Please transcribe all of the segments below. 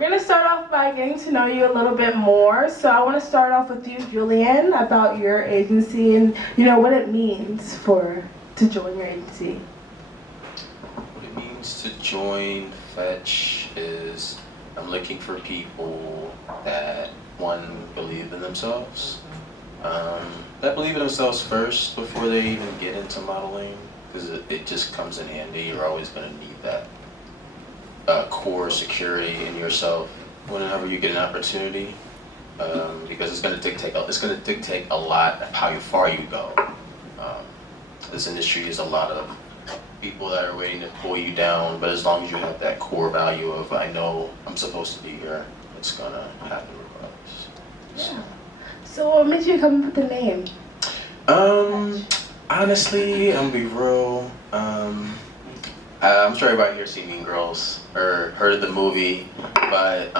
we're going to start off by getting to know you a little bit more. So I want to start off with you, Julian, about your agency and what it means to join your agency. What it means to join Fetch is I'm looking for people that, one, believe in themselves. That believe in themselves first before they even get into modeling, because it just comes in handy. You're always going to need that core security in yourself whenever you get an opportunity, because it's going to dictate a lot of how far you go. This industry is a lot of people that are waiting to pull you down, but as long as you have that core value of I know I'm supposed to be here, it's going to happen regardless. Yeah. So what made you come up with the name? Honestly, I'm gonna be real. I'm sure everybody here seen Mean Girls or heard of the movie, but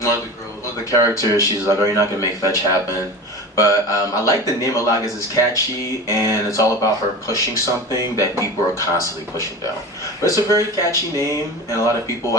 one of the characters, she's like, "Oh, you're not gonna make Fetch happen." But I like the name a lot because it's catchy and it's all about her pushing something that people are constantly pushing down. But it's a very catchy name, and a lot of people,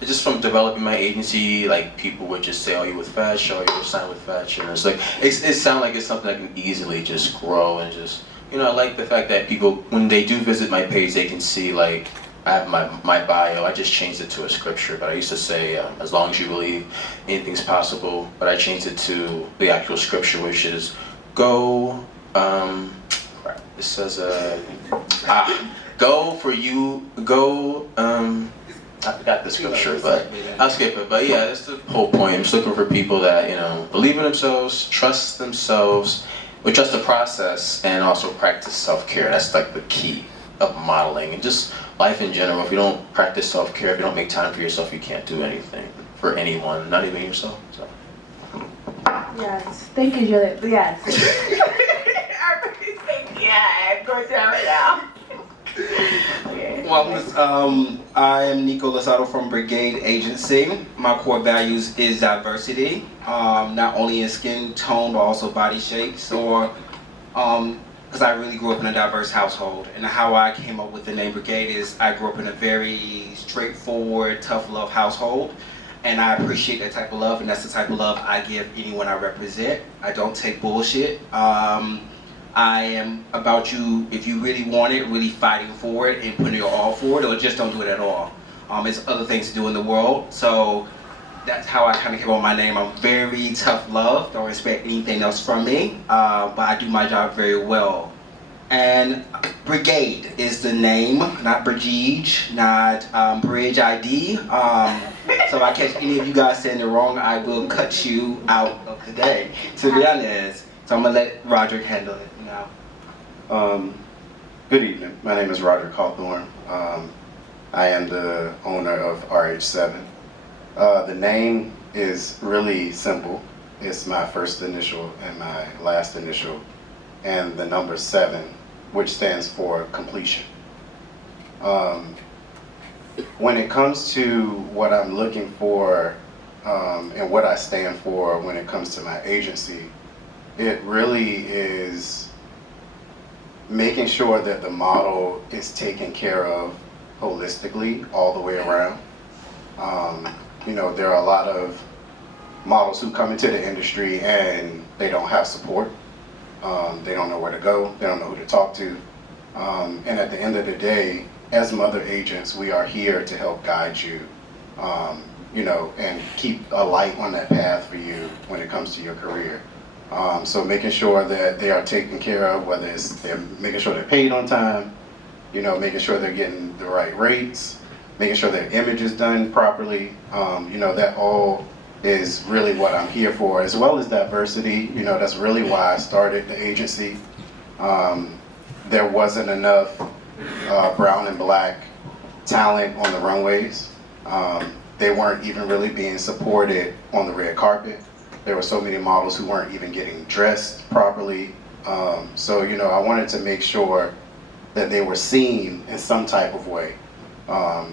just from developing my agency, like people would just say, "Oh, you with Fetch? Oh, you signed with Fetch?" And it's like, it sounds like it's something that can easily just grow and just, I like the fact that people, when they do visit my page, they can see like, I have my bio. I just changed it to a scripture, but I used to say, as long as you believe, anything's possible. But I changed it to the actual scripture, which is, go, it says, go for you, go, I forgot the scripture, but I'll skip it. But yeah, that's the whole point. I'm just looking for people that, believe in themselves, trust themselves, but trust the process, and also practice self-care. That's like the key of modeling and just life in general. If you don't practice self-care, if you don't make time for yourself, you can't do anything for anyone, not even yourself. So. Yes, thank you, Julian. Yes. Yeah, go down now. Well, I am Nico Losado from BRI'GEID Agency. My core values is diversity, not only in skin tone but also body shapes, or because I really grew up in a diverse household. And how I came up with the name BRI'GEID is I grew up in a very straightforward, tough love household, and I appreciate that type of love, and that's the type of love I give anyone I represent. I don't take bullshit. I am about you, if you really want it, really fighting for it and putting your all for it, or just don't do it at all. There's other things to do in the world, so that's how I kind of came up with my name. I'm very tough love, don't expect anything else from me, but I do my job very well. And BRI'GEID is the name, not BRI'GEID, not BRI'GEID. So if I catch any of you guys saying it wrong, I will cut you out of the day, to be honest. So I'm gonna let Roderick handle it now. Good evening. My name is Roderick Hawthrone. I am the owner of RhSeven. The name is really simple. It's my first initial and my last initial, and the number 7, which stands for completion. When it comes to what I'm looking for and what I stand for when it comes to my agency, it really is making sure that the model is taken care of holistically all the way around. There are a lot of models who come into the industry and they don't have support. They don't know where to go. They don't know who to talk to. And at the end of the day, as mother agents, we are here to help guide you, and keep a light on that path for you when it comes to your career. So making sure that they are taken care of, whether it's they're making sure they're paid on time, making sure they're getting the right rates, making sure their image is done properly, that all is really what I'm here for, as well as diversity. That's really why I started the agency. There wasn't enough brown and black talent on the runways. They weren't even really being supported on the red carpet. There were so many models who weren't even getting dressed properly. So I wanted to make sure that they were seen in some type of way.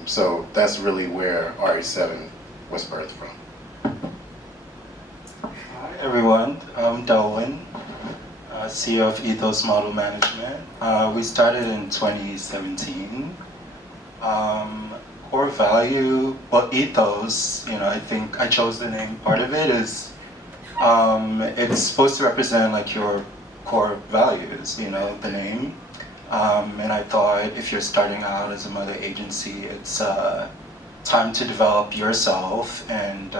So that's really where RhSeven was birthed from. Hi everyone, I'm Delwin, CEO of Ethos Model Management. We started in 2017. core value, well, ethos, I think I chose the name. Part of it is it's supposed to represent like your core values, the name. And I thought if you're starting out as a mother agency, it's time to develop yourself, and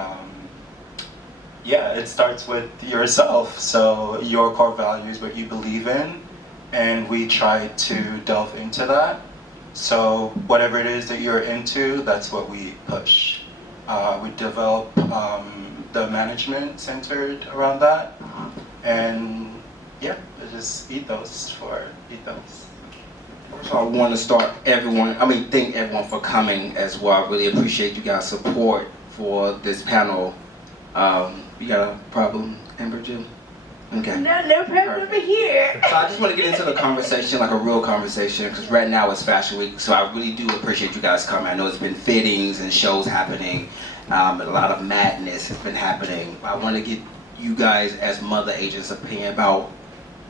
it starts with yourself. So your core values, what you believe in, and we try to delve into that. So whatever it is that you're into, that's what we push. We develop the management centered around that, and it's just ethos for ethos. First of all, I want to thank everyone for coming as well. I really appreciate you guys' support for this panel. You got a problem, Ember, Jim? Okay. No problem over here. So I just want to get into the conversation, like a real conversation, because right now it's Fashion Week, so I really do appreciate you guys coming. I know it's been fittings and shows happening, a lot of madness has been happening. I want to get you guys as mother agents' opinion about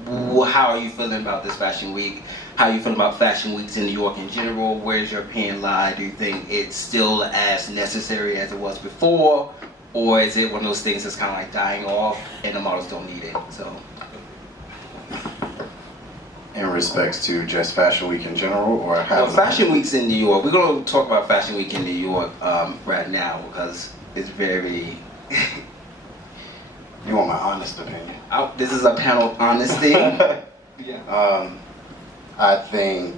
how are you feeling about this Fashion Week? How are you feeling about Fashion Weeks in New York in general? Where's your opinion lie? Do you think it's still as necessary as it was before? Or is it one of those things that's kind of like dying off and the models don't need it? So, In respects to just Fashion Week in general, or how? well, Fashion Weeks in New York. We're going to talk about Fashion Week in New York right now because it's very. You want my honest opinion? This is a panel of honesty. Yeah. I think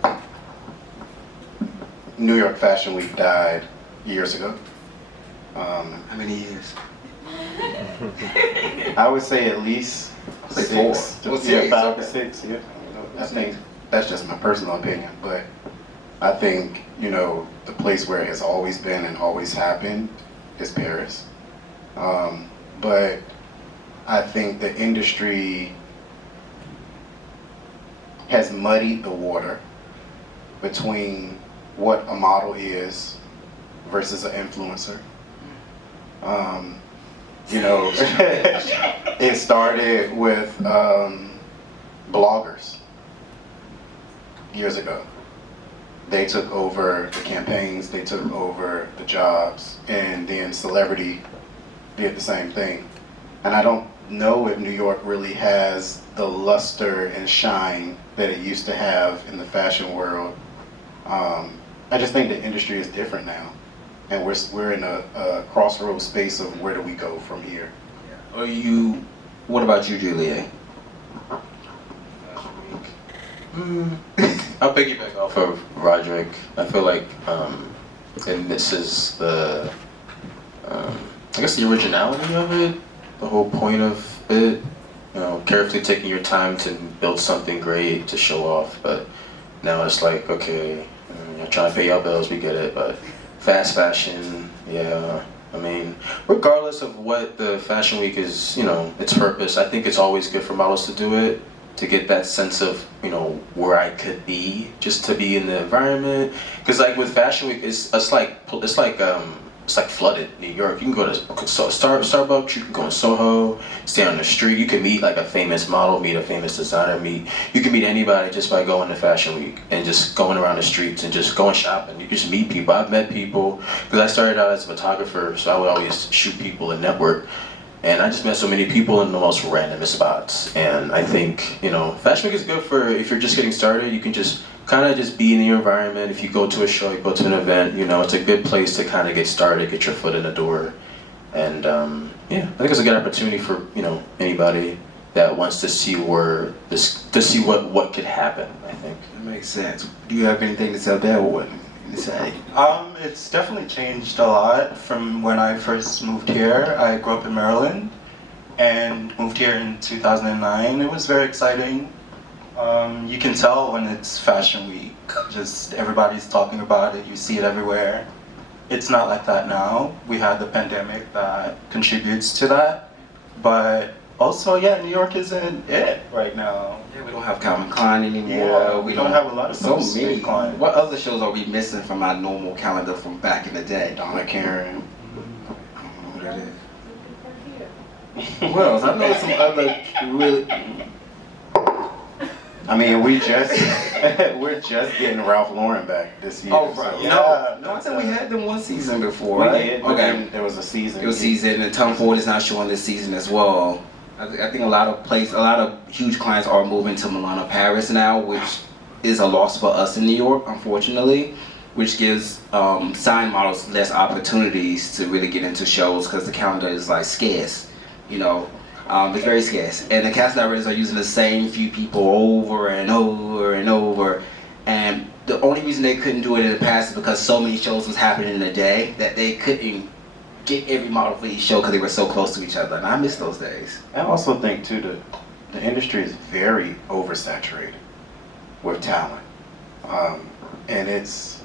New York Fashion Week died years ago. How many years? I would say at least Say 6. four. Well, Yeah, 5 okay. to 6. Yeah. I think that's just my personal opinion, but I think the place where it has always been and always happened is Paris. But I think the industry has muddied the water between what a model is versus an influencer. It started with bloggers years ago. They took over the campaigns, they took over the jobs, and then celebrity did the same thing. And I don't know if New York really has the luster and shine that it used to have in the fashion world. I just think the industry is different now, and we're in a crossroads space of where do we go from here. What about you, Julian? I'll piggyback off of Roderick. I feel like it misses the, I guess, the originality of it, the whole point of it. Carefully taking your time to build something great to show off, but now it's like, okay, you're trying to pay your bills, we get it, but fast fashion, yeah. I mean, regardless of what the Fashion Week is, its purpose, I think it's always good for models to do it, to get that sense of, where I could be, just to be in the environment. Because like with Fashion Week, it's like flooded New York. You can go to Starbucks, you can go in Soho, stay on the street. You can meet like a famous model, meet a famous designer, you can meet anybody just by going to Fashion Week and just going around the streets and just going shopping. You just meet people. I've met people because I started out as a photographer, so I would always shoot people and network. And I just met so many people in the most random spots. And I think, Fashion Week is good for if you're just getting started. You can just kind of just be in your environment. If you go to a show, you go to an event, it's a good place to kind of get started, get your foot in the door. And I think it's a good opportunity for, anybody that wants to see what could happen, I think. That makes sense. Do you have anything to say about that, or what you say? It's definitely changed a lot from when I first moved here. I grew up in Maryland and moved here in 2009. It was very exciting. You can tell when it's Fashion Week, just everybody's talking about it, you see it everywhere. It's not like that now. We had the pandemic that contributes to that, but also, New York isn't it right now. Yeah, we don't have Calvin Klein anymore. Yeah, we don't have a lot of so those many. big clients. What other shows are we missing from our normal calendar from back in the day? Donna Karen. I don't know who that is. What else? I know some other really. I mean, we just We're just getting Ralph Lauren back this year. Oh, right. so- No, I said we had them one season before, We right? did, but then there was a season. It was season, and Tom Ford is not showing this season as well. I think a lot of huge clients are moving to Milano, Paris now, which is a loss for us in New York, unfortunately, which gives sign models less opportunities to really get into shows because the calendar is like scarce, you know. It's very scarce, and the cast directors are using the same few people over and over and over, and the only reason they couldn't do it in the past is because so many shows was happening in a day that they couldn't get every model for each show because they were so close to each other, and I miss those days. I also think too the industry is very oversaturated with talent, and it's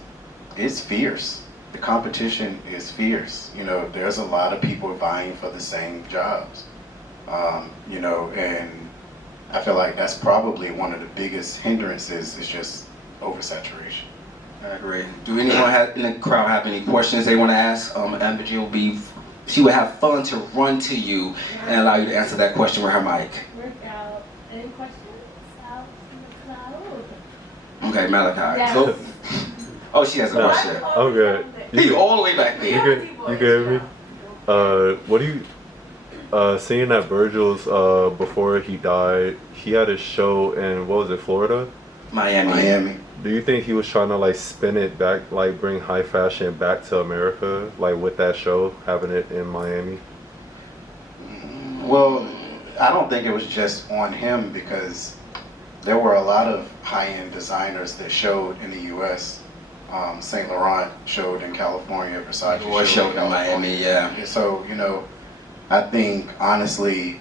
fierce. The competition is fierce. You know, there's a lot of people vying for the same jobs. You know, and I feel like that's probably one of the biggest hindrances is just oversaturation. I agree. Do anyone in the crowd have any questions they want to ask? Ember she would have fun to run to you and allow you to answer that question with her mic. Workout. Any questions out in the crowd? Okay, Malachi. Yes. So- oh, she has a question. I'm good. He all the way back there. You gave me. What do you? Seeing that Virgil's before he died, he had a show in what was it, Florida? Miami. Do you think he was trying to like spin it back, like bring high fashion back to America, like with that show, having it in Miami? Well, I don't think it was just on him because there were a lot of high-end designers that showed in the U.S. Saint Laurent showed in California, Versace Or showed in Miami, yeah. So, you know, I think honestly,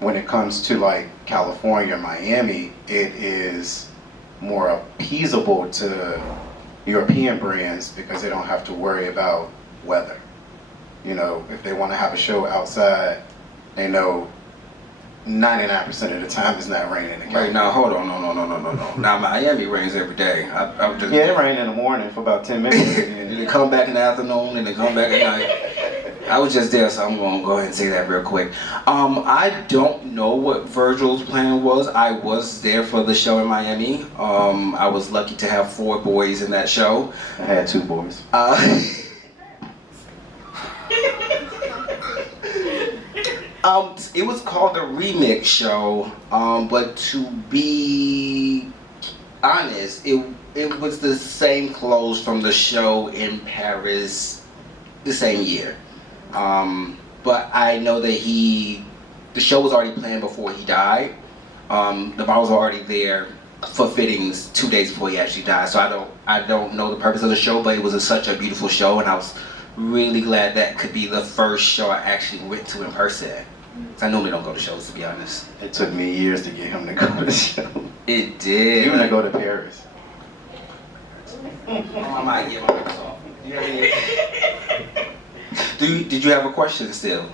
when it comes to like California, Miami, it is more appeasable to European brands because they don't have to worry about weather. You know, if they want to have a show outside, they know 99% of the time it's not raining in Wait, California. now hold on, no. Now Miami rains every day. I'm just Yeah, it rained in the morning for about 10 minutes. and then come back in the afternoon, and then come back at night. I was just there, so I'm gonna go ahead and say that real quick. I don't know what Virgil's plan was. I was there for the show in Miami. I was lucky to have 4 boys in that show. I had 2 boys. It was called the Remix Show, but to be honest, it was the same clothes from the show in Paris the same year. But I know that the show was already planned before he died. The models were already there for fittings 2 days before he actually died. So I don't know the purpose of the show, but it was such a beautiful show, and I was really glad that could be the first show I actually went to in person. I normally don't go to shows, to be honest. It took me years to get him to go to the show. It did. Even to go to Paris. I might get my mics off. Do you have any? Did you have a question still?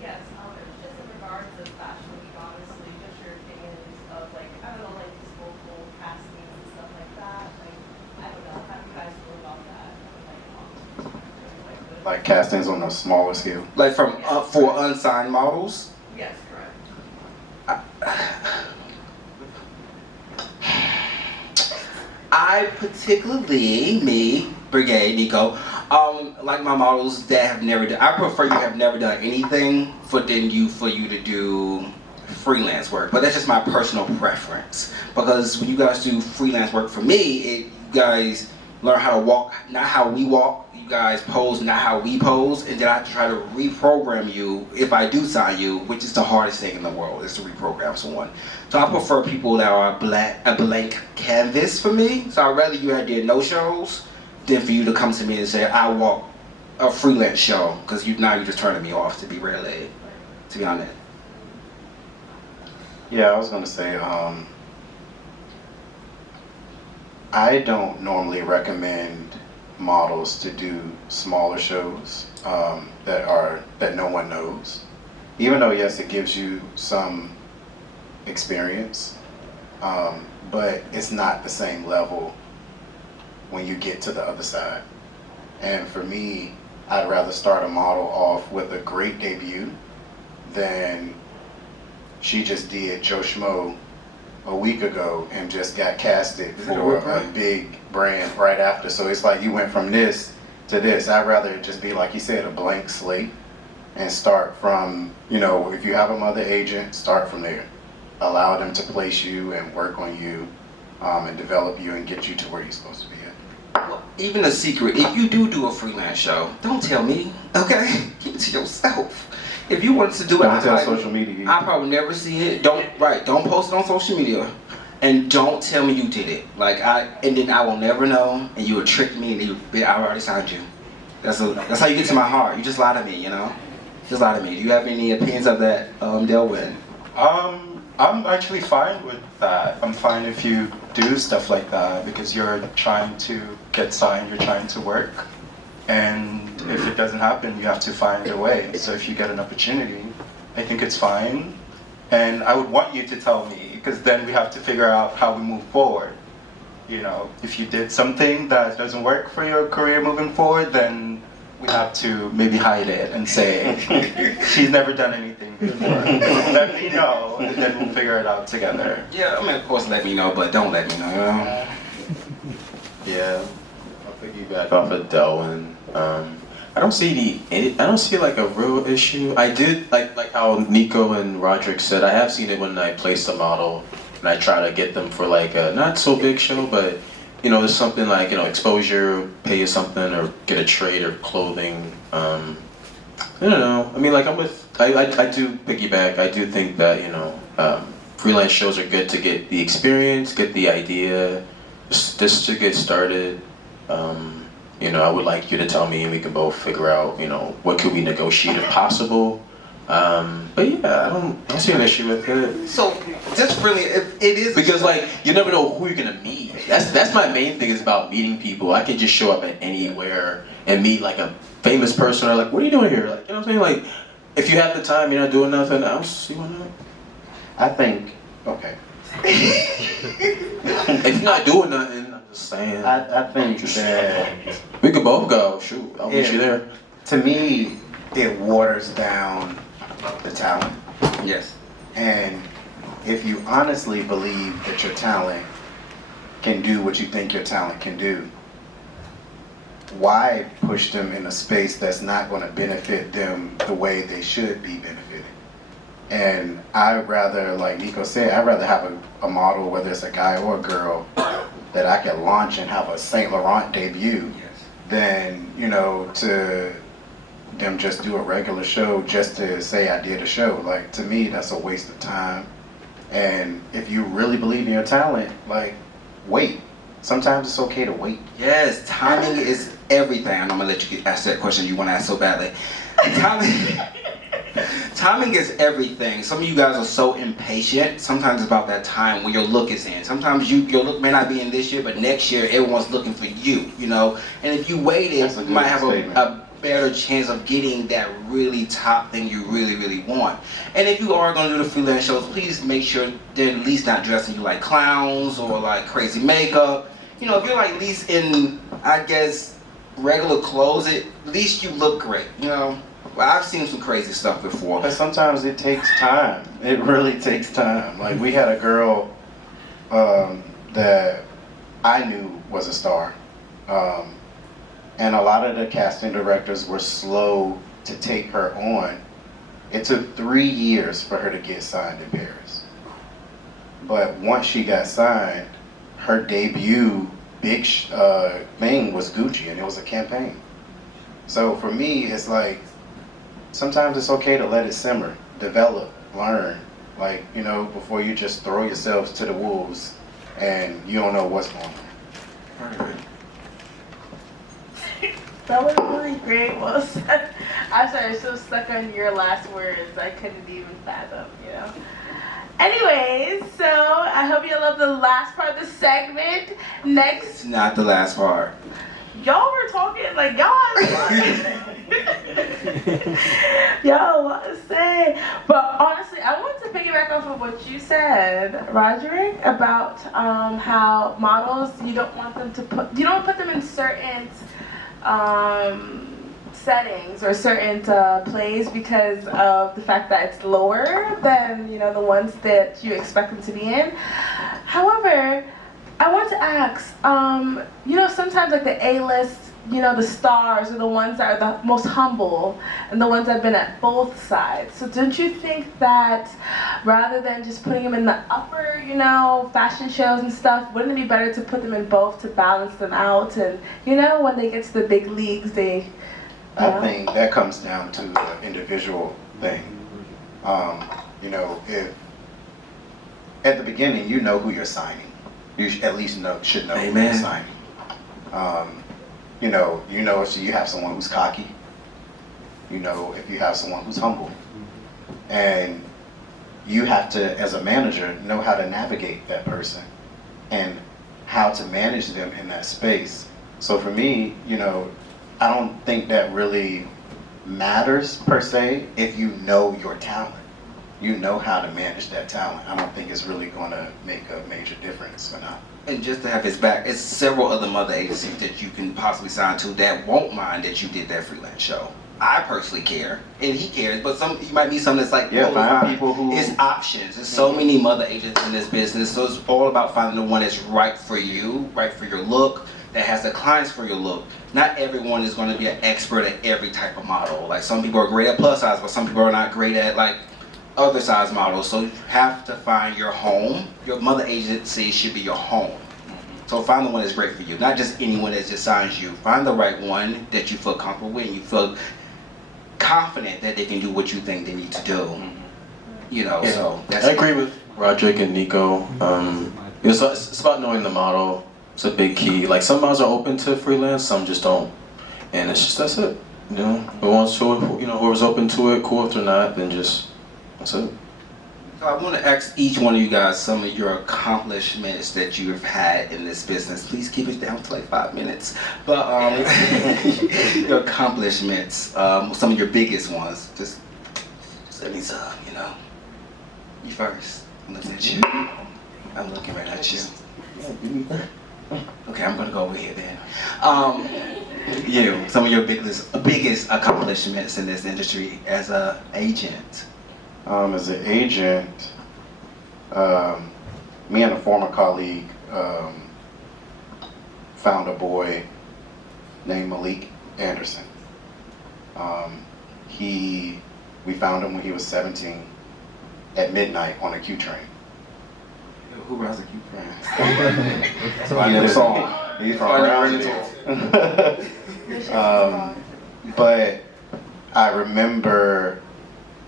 Yes, it's just in regards to Fashion Week, honestly, just your opinions of like, I don't know, like these local castings and stuff like that. Like, I don't know, how do you guys feel about that? Like castings on a smaller scale. Like for unsigned models? Yes, correct. I particularly, BRI'GEID, Nico, like my models that have never done, I prefer you have never done anything for you to do freelance work, but that's just my personal preference. Because when you guys do freelance work for me, you guys learn how to walk, not how we walk. You guys pose, not how we pose, and then I have to try to reprogram you if I do sign you, which is the hardest thing in the world, is to reprogram someone. So I prefer people that are a blank canvas for me. So I'd rather you had did no shows than for you to come to me and say, I want a freelance show, because now you're just turning me off, to be honest. Yeah, I was gonna say, I don't normally recommend models to do smaller shows that no one knows. Even though yes, it gives you some experience, but it's not the same level when you get to the other side. And for me, I'd rather start a model off with a great debut than she just did Joe Schmo a week ago and just got casted Is it a for real brand? a big brand right after. So it's like you went from this to this. I'd rather it just be, like you said, a blank slate and start from, you know, if you have a mother agent, start from there. Allow them to place you and work on you and develop you and get you to where you're supposed to be at. Well, even a secret, if you do a freelance show, don't tell me, okay? Keep it to yourself. If you wanted to do it, Don't tell social media. I probably never see it. Don't post it on social media. And don't tell me you did it. And then I will never know, and you would trick me, and I already signed you. That's how you get to my heart. You just lie to me, you know? Just lie to me. Do you have any opinions of that, Delwin? I'm actually fine with that. I'm fine if you do stuff like that because you're trying to get signed, you're trying to work. And if it doesn't happen, you have to find a way. So if you get an opportunity, I think it's fine. And I would want you to tell me because then we have to figure out how we move forward. You know, if you did something that doesn't work for your career moving forward, then we have to maybe hide it and say, she's never done anything before. Let me know, and then we'll figure it out together. Yeah, I mean, of course, let me know, but don't let me know, you know? Yeah, I'll piggyback off of Delwin. I don't see like a real issue. I did like how Nico and Roderick said. I have seen it when I place a model and I try to get them for like a not so big show, but you know, there's something like, you know, exposure, pay you something, or get a trade or clothing. I don't know. I mean, like I do piggyback. I do think that, you know, freelance shows are good to get the experience, get the idea, just to get started. You know, I would like you to tell me and we can both figure out, you know, what could we negotiate if possible. But yeah, I don't see an issue with it. So, just really, if it is because like you never know who you're gonna meet. That's my main thing is about meeting people. I can just show up at anywhere and meet like a famous person or like, what are you doing here? Like, you know what I'm saying? Like, if you have the time, you're not doing nothing else. You wanna? I think, okay. If you're not doing nothing, I'm just saying. I think that We could both go. Shoot, I'll meet you there. to me, it waters down the talent. Yes. And if you honestly believe that your talent can do what you think your talent can do, why push them in a space that's not going to benefit them the way they should be benefited? And I'd rather, like Nico said, I'd rather have a model, whether it's a guy or a girl, that I can launch and have a Saint Laurent debut than, you know, to them just do a regular show just to say I did a show. Like, to me, that's a waste of time. And if you really believe in your talent, like, wait. Sometimes it's okay to wait. Yes, timing is everything. I'm gonna let you ask that question you want to ask so badly. Timing is everything. Some of you guys are so impatient. Sometimes it's about that time when your look is in. Sometimes your look may not be in this year, but next year everyone's looking for you, you know? And if you waited, you might have a better chance of getting that really top thing you really, really want. And if you are gonna do the freelance shows, please make sure they're at least not dressing you like clowns or like crazy makeup. You know, if you're like at least in, I guess, regular clothes, at least you look great, you know? Well, I've seen some crazy stuff before. But sometimes it takes time. It really takes time. Like, we had a girl that I knew was a star. And a lot of the casting directors were slow to take her on. It took 3 years for her to get signed in Paris. But once she got signed, her debut big thing was Gucci, and it was a campaign. So for me, it's like, sometimes it's okay to let it simmer, develop, learn. Like, you know, before you just throw yourselves to the wolves and you don't know what's going on. That was really great. Well said. I'm sorry, I'm so stuck on your last words. I couldn't even fathom, you know. Anyways, so I hope you love the last part of the segment. Next. It's not the last part. Y'all were talking like y'all y'all want to say. But honestly, I wanted to piggyback off of what you said, Roderick, about how models, you don't put them in certain settings or certain plays because of the fact that it's lower than, you know, the ones that you expect them to be in. However, I want to ask, you know, sometimes like the A-list, you know, the stars are the ones that are the most humble and the ones that have been at both sides. So don't you think that rather than just putting them in the upper, you know, fashion shows and stuff, wouldn't it be better to put them in both to balance them out? And, you know, when they get to the big leagues, they... I think that comes down to the individual thing. You know, if at the beginning you know who you're signing, you at least should know who you're signing. You know if you have someone who's cocky. You know if you have someone who's humble, and you have to, as a manager, know how to navigate that person and how to manage them in that space. So for me, you know, I don't think that really matters per se if you know your talent. You know how to manage that talent. I don't think it's really going to make a major difference or not. And just to have his back, it's several other mother agencies that you can possibly sign to that won't mind that you did that freelance show. I personally care, and he cares, but you might meet someone that's like, find people who... It's options. There's so many mother agents in this business, so it's all about finding the one that's right for you, right for your look, that has the clients for your look. Not everyone is going to be an expert at every type of model. Like some people are great at plus size, but some people are not great at like other size models. So you have to find your home. Your mother agency should be your home. So find the one that's great for you, not just anyone that just signs you. Find the right one that you feel comfortable with and you feel confident that they can do what you think they need to do. You know, yeah. So that's I agree with Roderick and Nico. It's about knowing the model. It's a big key. Like some models are open to freelance, some just don't, and it's just that's it. You know, whoever's open to it, cool. If they're not, then just that's it. So I want to ask each one of you guys some of your accomplishments that you have had in this business. Please keep it down to like 5 minutes. But your accomplishments, some of your biggest ones. Just let me some, you know. You first. I'm looking at you. I'm looking right at you. Okay, I'm gonna go over here then. Some of your biggest accomplishments in this industry as an agent. As an agent, me and a former colleague found a boy named Malik Anderson. We found him when he was 17 at midnight on a Q train. Who rides a Q train? That's why I know the song. He's from around here. But I remember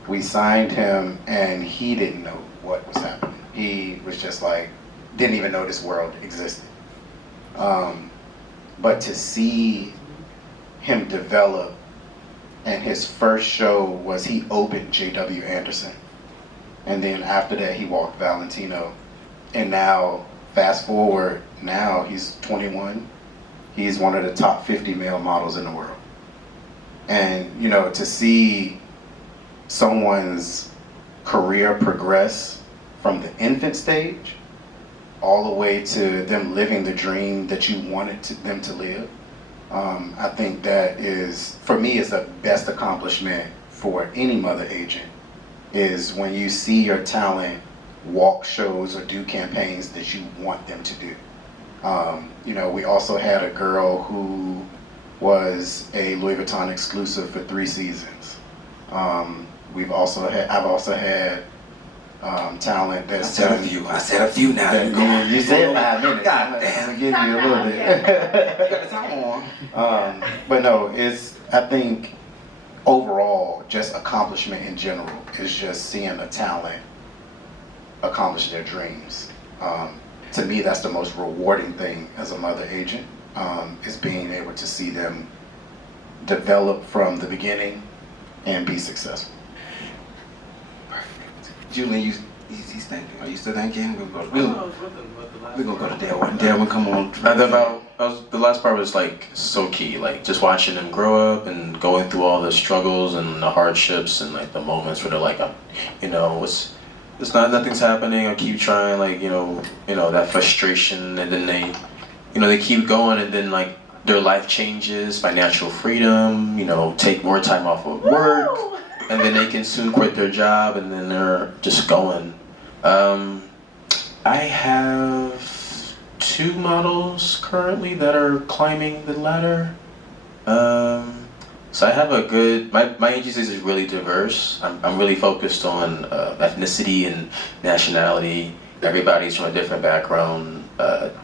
we signed him and he didn't know what was happening. He was just like, didn't even know this world existed. But to see him develop, and his first show was he opened J.W. Anderson. And then after that he walked Valentino. And now, fast forward, now he's 21. He's one of the top 50 male models in the world. And, you know, to see someone's career progress from the infant stage all the way to them living the dream that you wanted them to live, I think that is, for me, is the best accomplishment for any mother agent, is when you see your talent walk shows or do campaigns that you want them to do. You know, we also had a girl who was a Louis Vuitton exclusive for 3 seasons. I've also had talent that's I said a few now. You said 5 minutes. God I'm damn. gonna give you a little bit. Got the time on. But no, I think overall, just accomplishment in general is just seeing a talent accomplish their dreams. To me, that's the most rewarding thing as a mother agent, is being able to see them develop from the beginning and be successful. Julian, he's thinking. Are you still thinking? We're gonna go to Delwin. Delwin, come on. The last part was like so key, like just watching them grow up and going through all the struggles and the hardships and like the moments where they're like, nothing's happening. I keep trying, like you know that frustration, and then they keep going, and then like their life changes, financial freedom, you know, take more time off of work, Woo! and then they can soon quit their job, and then they're just going. I have 2 models currently that are climbing the ladder. So I have a good, my agency is really diverse. I'm really focused on ethnicity and nationality. Everybody's from a different background,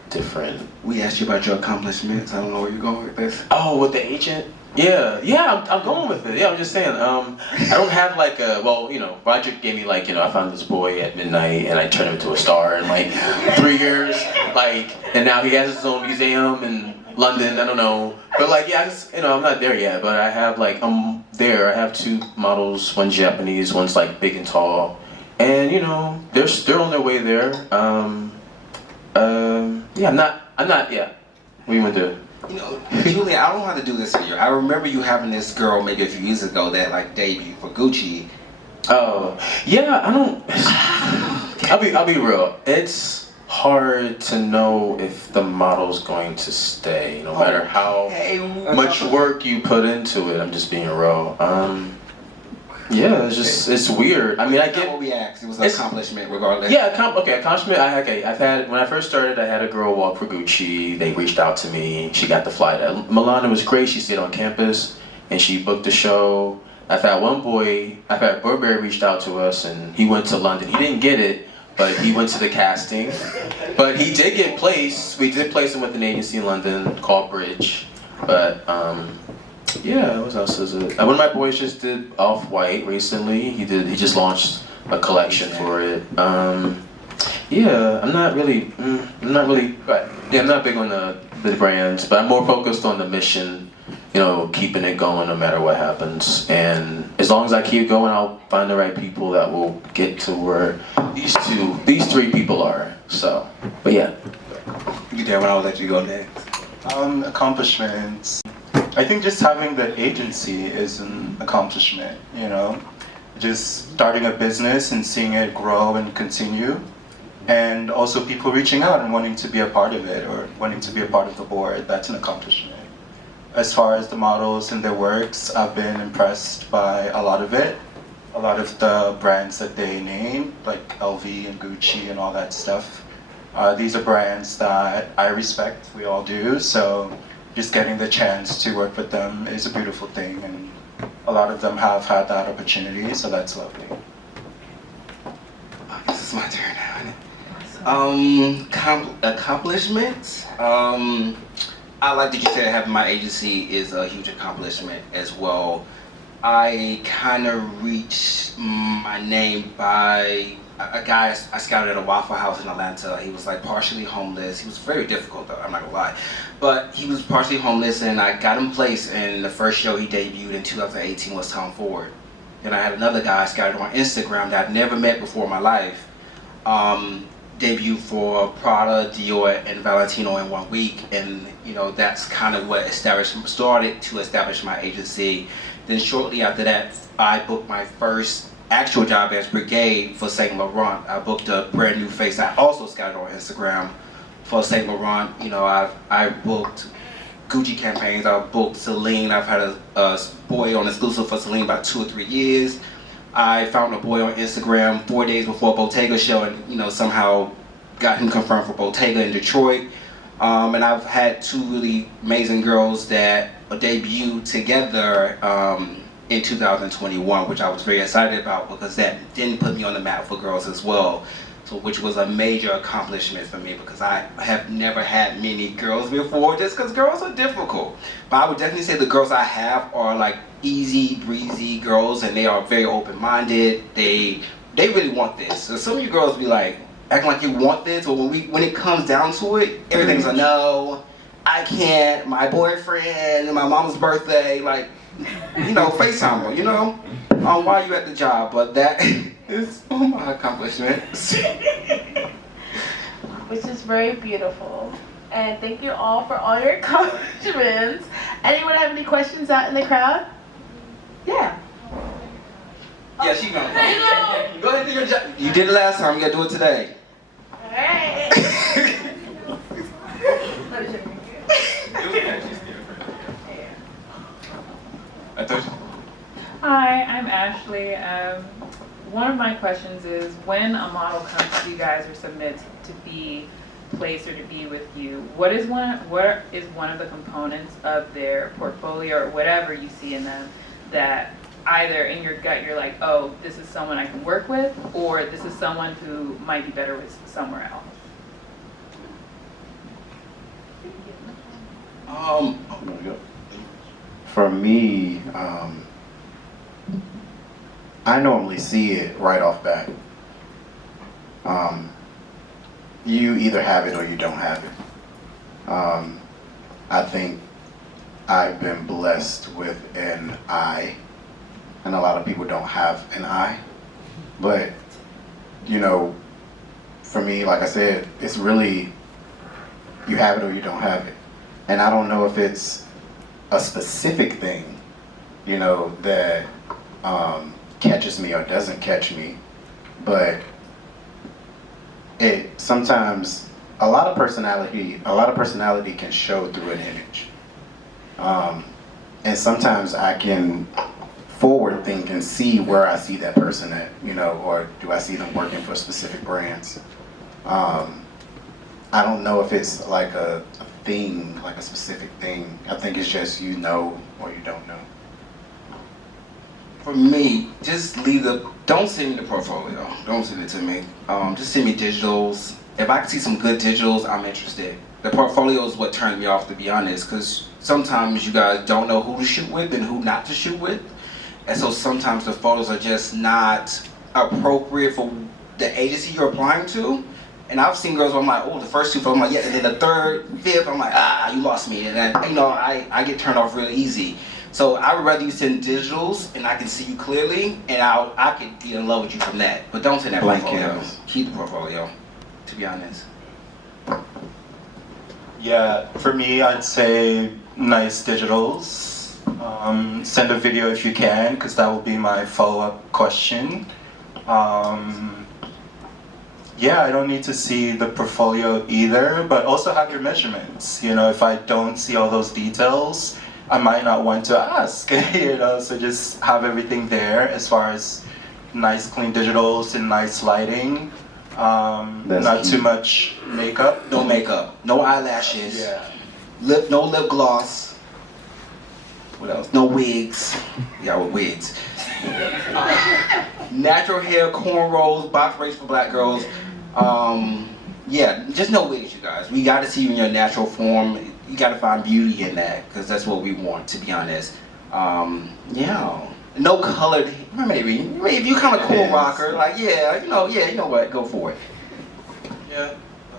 different. We asked you about your accomplishments. I don't know where you're going with this. Oh, with the agent? Yeah, I'm going with it. Yeah, I'm just saying. I don't have like a, well, you know, Roderick gave me like, you know, I found this boy at midnight and I turned him into a star in like 3 years, like, and now he has his own museum in London. I don't know, but like, yeah, I just, you know, I'm not there yet, but I have like, there. I have 2 models, one's Japanese, one's like big and tall, and you know, they're on their way there. Yeah, I'm not. Yeah, what do you want to do? You know, Julian, I don't know how to do this for you. I remember you having this girl maybe a few years ago that like debuted for Gucci. Oh, yeah, I don't. I'll be real. It's hard to know if the model's going to stay, no matter how much work you put into it. I'm just being real. Yeah, it's weird. I mean, I That's not get. what we asked. It was an accomplishment, regardless. Yeah, accomplishment. I've had, when I first started, I had a girl walk for Gucci. They reached out to me. She got the flight at Milan. It was great. She stayed on campus and she booked the show. I've had Burberry reached out to us and he went to London. He didn't get it, but he went to the casting. But he did get placed. We did place him with an agency in London called Bridge. But yeah, what else is it? One of my boys just did Off-White recently. He just launched a collection for it. Yeah, I'm not big on the brands, but I'm more focused on the mission, you know, keeping it going no matter what happens. And as long as I keep going, I'll find the right people that will get to where these 3 people are. So, but yeah. You there when I'll let you go next. Accomplishments. I think just having the agency is an accomplishment, you know? Just starting a business and seeing it grow and continue. And also people reaching out and wanting to be a part of it or wanting to be a part of the board, that's an accomplishment. As far as the models and their works, I've been impressed by a lot of it. A lot of the brands that they name, like LV and Gucci and all that stuff. These are brands that I respect, we all do, so just getting the chance to work with them is a beautiful thing, and a lot of them have had that opportunity, so that's lovely. This is my turn now. Accomplishments. I like that you said having my agency is a huge accomplishment as well. I kind of reached my name by a guy I scouted at a Waffle House in Atlanta. He was like partially homeless. He was very difficult though, I'm not gonna lie. But he was partially homeless and I got him placed, and the first show he debuted in 2018 was Tom Ford. Then I had another guy I scouted on Instagram that I'd never met before in my life. Debut for Prada, Dior, and Valentino in 1 week, and you know that's kind of what started to establish my agency. Then shortly after that, I booked my first actual job as BRI'GEID for Saint Laurent. I booked a brand new face I also scouted on Instagram for Saint Laurent. You know, I booked Gucci campaigns. I've booked Celine. I've had a boy on exclusive for Celine about 2 or 3 years. I found a boy on Instagram 4 days before Bottega show, and you know somehow got him confirmed for Bottega in Detroit. And I've had 2 really amazing girls that debuted together in 2021, which I was very excited about because that didn't put me on the map for girls as well. So, which was a major accomplishment for me because I have never had many girls before just because girls are difficult. But I would definitely say the girls I have are like easy breezy girls, and they are very open-minded. They really want this. So some of you girls be like acting like you want this, but when it comes down to it, everything's a no. I can't. My boyfriend, my mom's birthday, like, you know, FaceTime, you know, while you at the job. But that is my accomplishment. Which is very beautiful. And thank you all for all your accomplishments. Anyone have any questions out in the crowd? Yeah. Yeah, she's gonna go. Go ahead and do your job. You did it last time, you gotta do it today. Alright. It was okay, she's scared. Hi, I'm Ashley. One of my questions is, when a model comes to you guys or submits to be placed or to be with you, what is one of the components of their portfolio or whatever you see in them that either in your gut you're like, oh, this is someone I can work with, or this is someone who might be better with somewhere else? For me, I normally see it right off bat. You either have it or you don't have it. I think I've been blessed with an eye, and a lot of people don't have an eye. But, you know, for me, like I said, it's really, you have it or you don't have it. And I don't know if it's a specific thing, you know, that catches me or doesn't catch me, but it sometimes a lot of personality can show through an image, and sometimes I can forward think and see where I see that person at, you know, or do I see them working for specific brands. I don't know if it's like a thing, like a specific thing. I think it's just you know or you don't know. For me, just don't send me the portfolio. Don't send it to me. Just send me digitals. If I can see some good digitals, I'm interested. The portfolio is what turned me off, to be honest, because sometimes you guys don't know who to shoot with and who not to shoot with. And so sometimes the photos are just not appropriate for the agency you're applying to. And I've seen girls where I'm like, oh, the first two photos, I'm like, yeah, and then the third, fifth, I'm like, you lost me. And then, you know, I get turned off real easy. So I would rather you send digitals and I can see you clearly, and I could be in love with you from that. But don't send that Blank portfolio. canvas. Keep the portfolio, to be honest. Yeah, for me, I'd say nice digitals. Send a video if you can, because that will be my follow-up question. Yeah, I don't need to see the portfolio either, but also have your measurements. You know, if I don't see all those details, I might not want to ask, you know, so just have everything there as far as nice clean digitals and nice lighting. Not key. too much makeup. No makeup, no eyelashes, Yeah. no lip gloss. What else? No wigs. Yeah, with wigs. Natural hair, cornrows, box braids for black girls. Yeah, just no wigs, you guys. We got to see you in your natural form. You got to find beauty in that, because that's what we want, to be honest. Yeah. No colored, maybe if you kind of cool rocker, like, you know what, go for it. Yeah,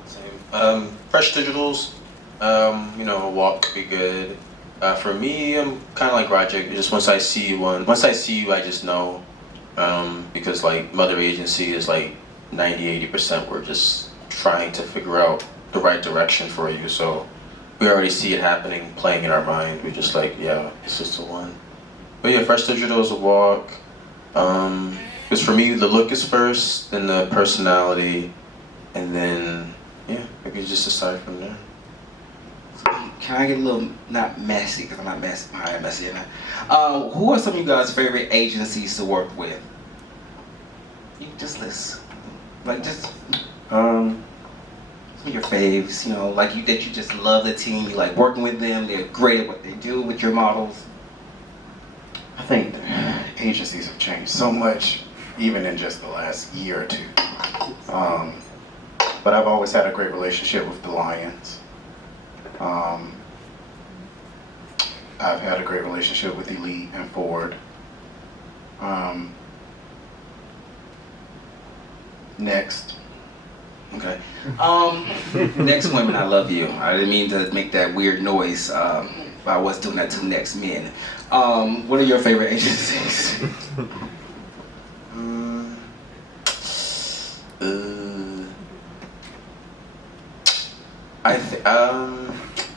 same. Fresh digitals, you know, a walk could be good. For me, I'm kind of like Roderick. Just once I see you, I just know. Because like Mother Agency is like 90-80%. We're just trying to figure out the right direction for you. So we already see it happening, playing in our mind. We're just like, yeah, this is the one. But yeah, fresh digitals, a walk. Because for me, the look is first, then the personality, and then yeah, maybe just decide from there. Can I get a little, not messy, because I'm not messy, I am messy enough. Who are some of you guys' favorite agencies to work with? You just list, like just some of your faves, you know, like that you just love the team, you like working with them, they're great at what they do with your models. I think the agencies have changed so much, even in just the last year or two. But I've always had a great relationship with the Lions. I've had a great relationship with Elite and Ford. Next. Okay. Next women, I love you. I didn't mean to make that weird noise. I was doing that to next men. What are your favorite agencies?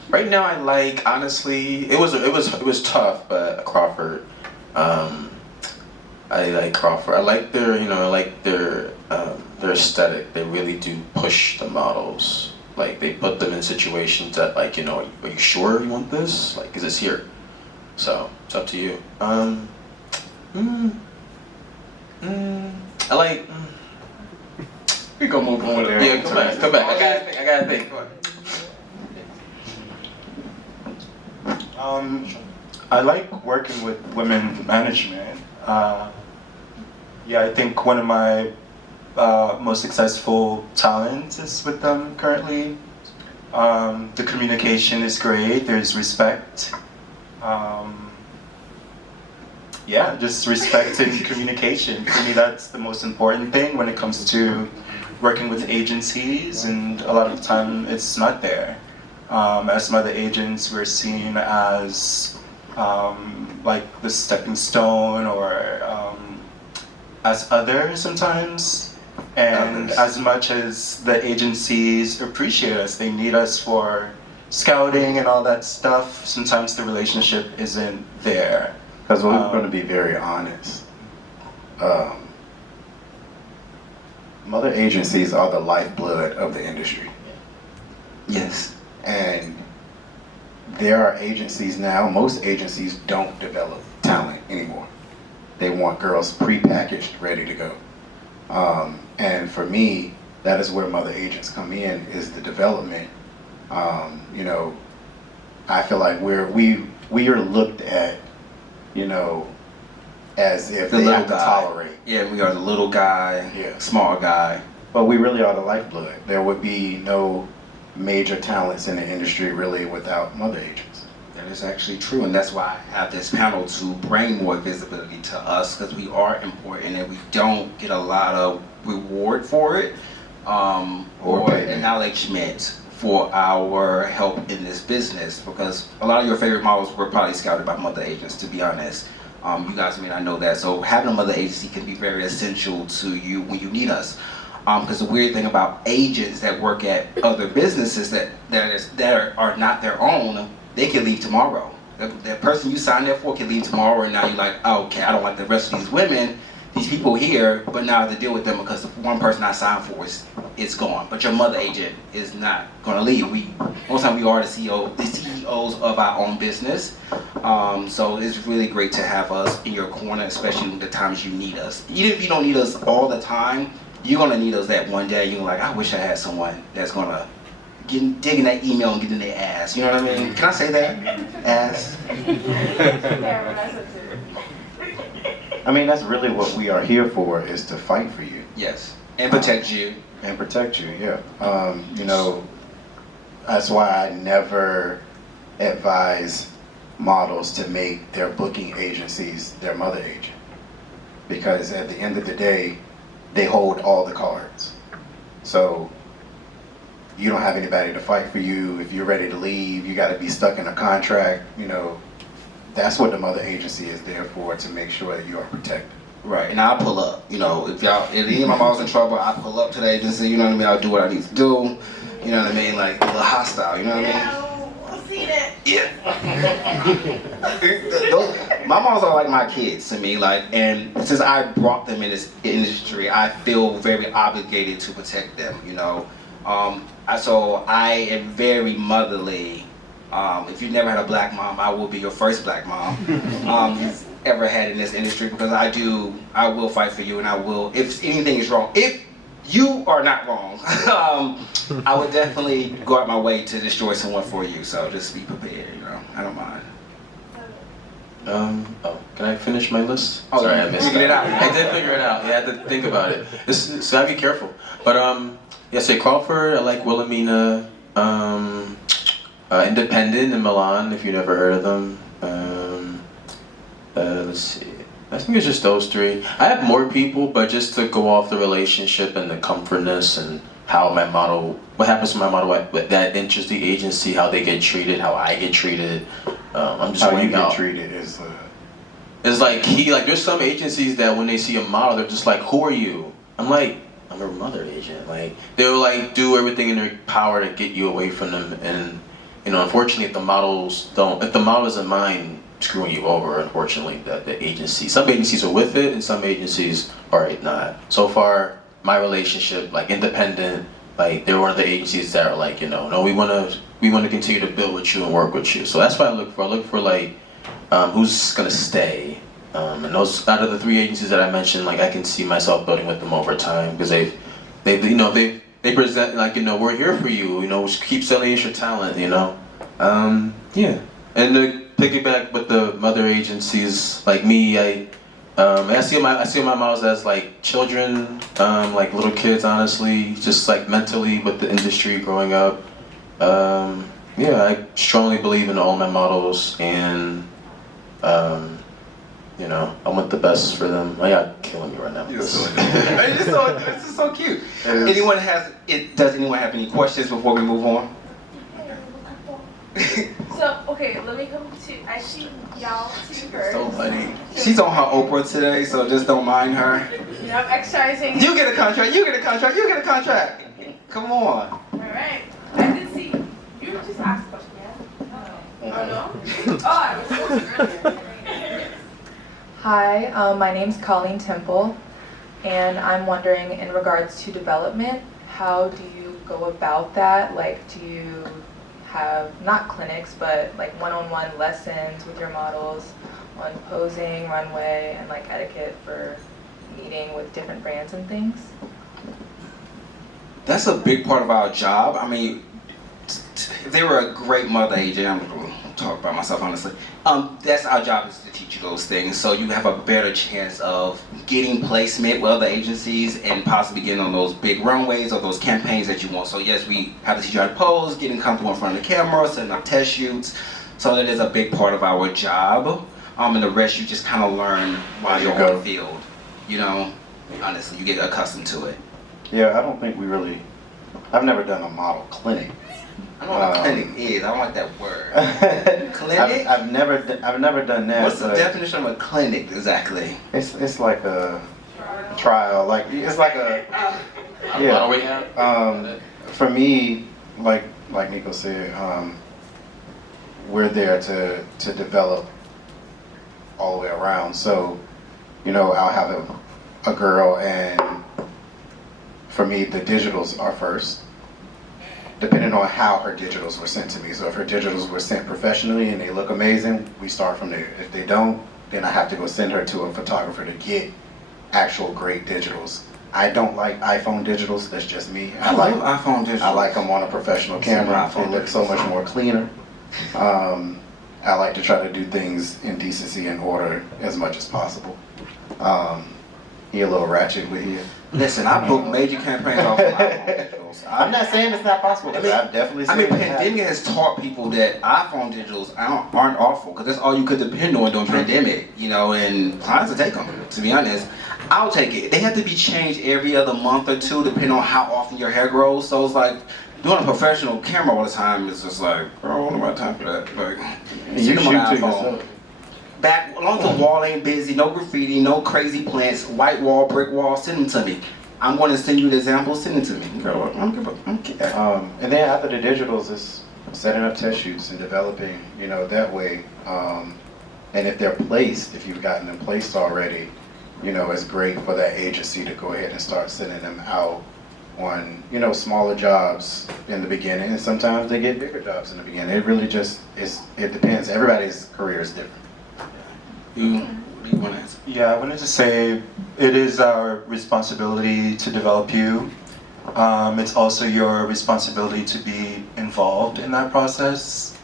Right now I like, honestly, it was tough, but Crawford. I like Crawford. I like their aesthetic. They really do push the models. Like they put them in situations that, like, you know, are you sure you want this? Like, is this here? So it's up to you. I like. We gonna move on there. Yeah, come back. I gotta think. I like working with women management. I think one of my most successful talents is with them currently. The communication is great. There's respect. Just respect and communication. For me, that's the most important thing when it comes to working with agencies, and a lot of the time it's not there. As some other agents, we're seen as like the stepping stone, or as others sometimes. And as much as the agencies appreciate us, they need us for scouting and all that stuff, sometimes the relationship isn't there. Because we're going to be very honest. Mother agencies are the lifeblood of the industry. Yes. And there are agencies now, most agencies don't develop talent anymore. They want girls pre-packaged, ready to go. And for me, that is where mother agents come in, is the development. You know, I feel like we are looked at, you know, as if The they little have to guy. tolerate. Yeah, we are the little guy, Yeah. small guy. But we really are the lifeblood. There would be no major talents in the industry really without mother agents. That is actually true, and that's why I have this panel to bring more visibility to us, because we are important and we don't get a lot of reward for it, or payment. acknowledgement for our help in this business, because a lot of your favorite models were probably scouted by mother agents, to be honest. You guys may not know that, so having a mother agency can be very essential to you when you need us. Because the weird thing about agents that work at other businesses that are not their own, they can leave tomorrow. The person you signed there for can leave tomorrow, and now you're like, oh, okay, I don't like the rest of these women, these people here, but now I have to deal with them because the one person I signed for is gone. But your mother agent is not going to leave. Most of the time we are the CEOs of our own business. So it's really great to have us in your corner, especially the times you need us. Even if you don't need us all the time, you're gonna need us that one day. You're like, I wish I had someone that's gonna dig in that email and get in their ass. You know what I mean? Can I say that? Ass. I mean, that's really what we are here for, is to fight for you. Yes. And protect you. And protect you, yeah. You know, that's why I never advise models to make their booking agencies their mother agent. Because at the end of the day, they hold all the cards. So you don't have anybody to fight for you. If you're ready to leave, you got to be stuck in a contract. You know, that's what the mother agency is there for, to make sure that you are protected. Right. And I'll pull up. You know, if any of my models in trouble, I'll pull up to the agency. You know what I mean? I'll do what I need to do. You know what I mean? Like a little hostile. You know what I mean? We'll see that. Yeah. My moms are like my kids to me, like, and since I brought them in this industry, I feel very obligated to protect them, you know. So I am very motherly. If you've never had a black mom, I will be your first black mom you've ever had in this industry, because I will fight for you, and I will, if anything is wrong, if you are not wrong, I would definitely go out my way to destroy someone for you, so just be prepared, you know, I don't mind. Can I finish my list? Oh, sorry, yeah, I missed figured that. it out. I did figure it out. Yeah, I had to think about it. So I gotta be careful. But say Crawford. I like Wilhelmina. Independent in Milan, if you never heard of them. Let's see. I think it's just those three. I have more people, but just to go off the relationship and the comfortness and how my model, what happens to my model, what that interests the agency, how they get treated, how I get treated. I'm just How you working get out. treated is It's like there's some agencies that when they see a model, they're just like, who are you? I'm like, I'm a mother agent. Like, they'll like do everything in their power to get you away from them. And, you know, unfortunately, if the model doesn't mind screwing you over, unfortunately, the agency, some agencies are with it and some agencies are not. So far, my relationship, like independent, like they're one of the agencies that are like, you know, no, we want to continue to build with you and work with you. So that's what I look for. I look for like, who's gonna stay And those, out of the 3 agencies that I mentioned, like I can see myself building with them over time because they present like, we're here for you, keep selling your talent, yeah. And to piggyback with the mother agencies, like me, I see my models as like children, like little kids, honestly, just like mentally with the industry growing up. Yeah, I strongly believe in all my models, and I want the best for them. Oh, yeah, killing me right now. It's just so cute. Does anyone have any questions before we move on? So, okay, let me come to, I see y'all two first. So funny. She's on her Oprah today, so just don't mind her. I'm exercising. You get a contract, you get a contract, you get a contract. Come on. Alright. I did see, you just asked a question, yeah? Oh, no? Oh, I was supposed to earlier. Hi, my name's Colleen Temple, and I'm wondering, in regards to development, how do you go about that? Like, do you have, not clinics, but like one-on-one lessons with your models on posing, runway, and like etiquette for meeting with different brands and things? That's a big part of our job. I mean, if they were a great mother agent, I'm going to talk about myself honestly. That's our job, is to teach you those things, so you have a better chance of getting placement with other agencies and possibly getting on those big runways or those campaigns that you want. So yes, we have to teach you how to pose, getting comfortable in front of the camera, setting up test shoots. So that is a big part of our job. And the rest you just kind of learn while you're on the field. Honestly, you get accustomed to it. Yeah, I don't think I've never done a model clinic. I don't know what a clinic is. I don't like that word. Clinic? I've never done that. What's the definition of a clinic exactly? It's like a trial. Like it's like a yeah. For me, like Nico said, we're there to develop all the way around. So, I'll have a girl, and for me, the digitals are first, depending on how her digitals were sent to me. So if her digitals were sent professionally and they look amazing, we start from there. If they don't, then I have to go send her to a photographer to get actual great digitals. I don't like iPhone digitals, that's just me. I like iPhone digitals. I like them on a professional camera. They look so much more cleaner. I like to try to do things in decency and order as much as possible. He a little ratchet with you. Listen, I booked major campaigns off of iPhone digitals. I'm not saying it's not possible, but I've definitely seen pandemic has taught people that iPhone digitals aren't awful, because that's all you could depend on during pandemic, and clients will take them, to be honest. I'll take it. They have to be changed every other month or two, depending on how often your hair grows. So it's like, doing a professional camera all the time is just like, bro, I don't have time for that. Like, you shoot to yourself. Back, as long as the wall ain't busy, no graffiti, no crazy plants, white wall, brick wall, send them to me. I'm going to send you the example, send it to me. Girl, and then after the digitals, it's setting up test shoots and developing, that way. And if they're placed, if you've gotten them placed already, it's great for that agency to go ahead and start sending them out on, smaller jobs in the beginning. And sometimes they get bigger jobs in the beginning. It really just, it depends. Everybody's career is different. What do you want to answer? Yeah, I wanted to say it is our responsibility to develop you. It's also your responsibility to be involved in that process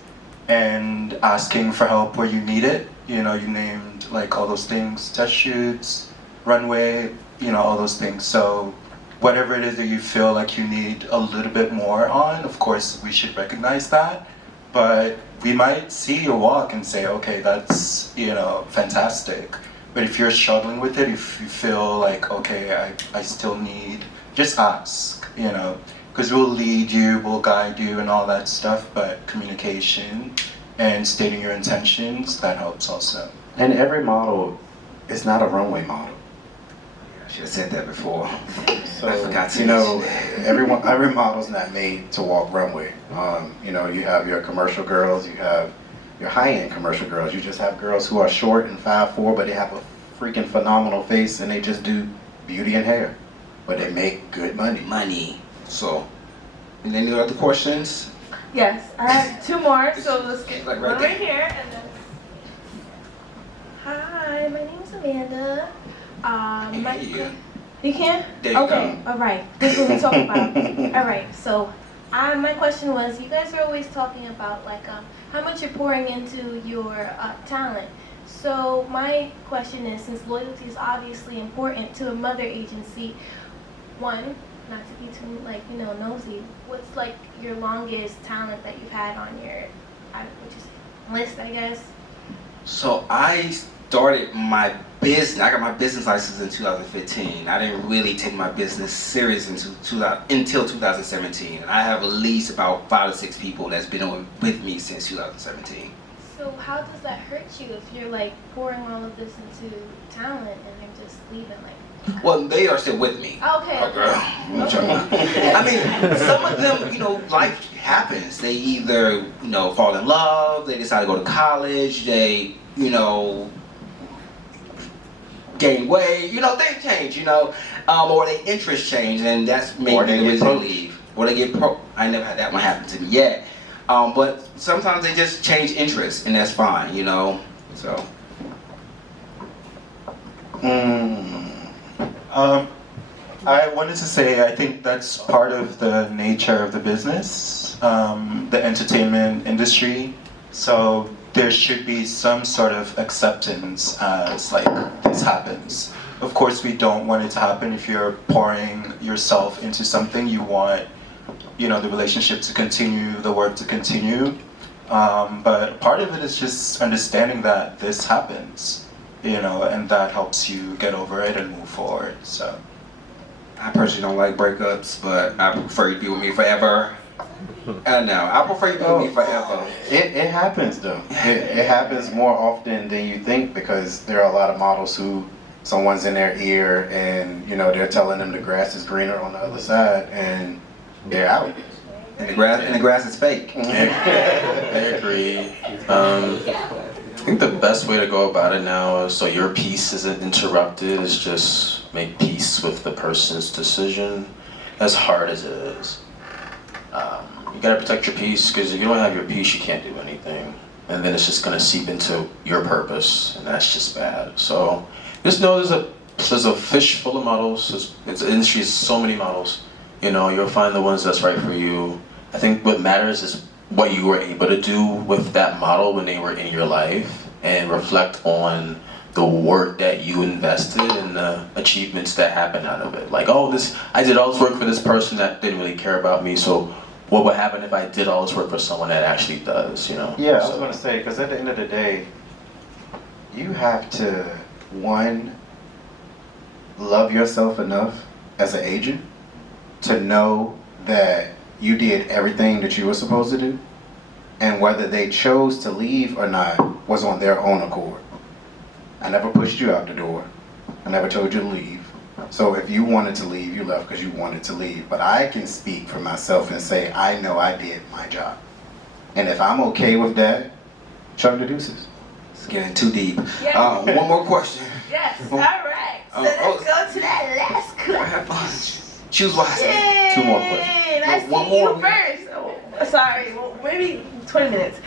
and asking for help where you need it. You named like all those things, test shoots, runway, all those things. So whatever it is that you feel like you need a little bit more on, of course we should recognize that. But we might see your walk and say, okay, that's, fantastic. But if you're struggling with it, if you feel like, okay, I still need, just ask, because we'll lead you, we'll guide you and all that stuff, but communication and stating your intentions, that helps also. And every model is not a runway model. I should have said that before. So, I forgot to every model's not made to walk runway. You have your commercial girls, you have your high-end commercial girls. You just have girls who are short and 5'4", but they have a freaking phenomenal face and they just do beauty and hair. But they make good money. So, and any other questions? Yes, I have 2 more, so let's get Like one right right here and then. Hi, my name's name's Amanda. Yeah. You can? There you Okay, go. all right. This is what we're talking about. All right, so my question was, you guys are always talking about like how much you're pouring into your talent. So my question is, since loyalty is obviously important to a mother agency, one, not to be too like nosy, what's like your longest talent that you've had on your list, I guess? So I started my business. I got my business license in 2015. I didn't really take my business serious until 2017. And I have at least about 5 to 6 people that's been with me since 2017. So how does that hurt you if you're like pouring all of this into talent and they're just leaving like? Well, they are still with me. Okay. Oh, girl. I mean, some of them, life happens. They either, fall in love, they decide to go to college, they, gain weight, they change, or their interests change, and that's maybe the reason they leave. Or they get I never had that one happen to me yet. But sometimes they just change interests, and that's fine, so. I wanted to say, I think that's part of the nature of the business, the entertainment industry. So there should be some sort of acceptance as like this happens. Of course, we don't want it to happen. If you're pouring yourself into something, you want, the relationship to continue, the work to continue. But part of it is just understanding that this happens, and that helps you get over it and move forward. So. I personally don't like breakups, but I prefer you to be with me forever. I know. I prefer you to be with me forever. It happens though. It happens more often than you think because there are a lot of models who someone's in their ear and they're telling them the grass is greener on the other side and they're out. And the grass is fake. I agree. I think the best way to go about it now is so your peace isn't interrupted is just make peace with the person's decision, as hard as it is. You gotta protect your peace because if you don't have your peace, you can't do anything. And then it's just gonna seep into your purpose, and that's just bad. So just know there's a fish full of models. The industry is so many models. You'll find the ones that's right for you. I think what matters is what you were able to do with that model when they were in your life and reflect on the work that you invested and the achievements that happened out of it. Like, I did all this work for this person that didn't really care about me, so what would happen if I did all this work for someone that actually does, Yeah, I was going to say, because at the end of the day, you have to, one, love yourself enough as an agent to know that you did everything that you were supposed to do, and whether they chose to leave or not was on their own accord. I never pushed you out the door. I never told you to leave. So if you wanted to leave, you left because you wanted to leave. But I can speak for myself and say, I know I did my job. And if I'm okay with that, chug the deuces. It's getting too deep. Yes. One more question. Yes, all right. So let's go to that last question. Choose wisely. Yay! 2 more questions. Nice One seeing more. you first. Oh, sorry, well, maybe 20 minutes.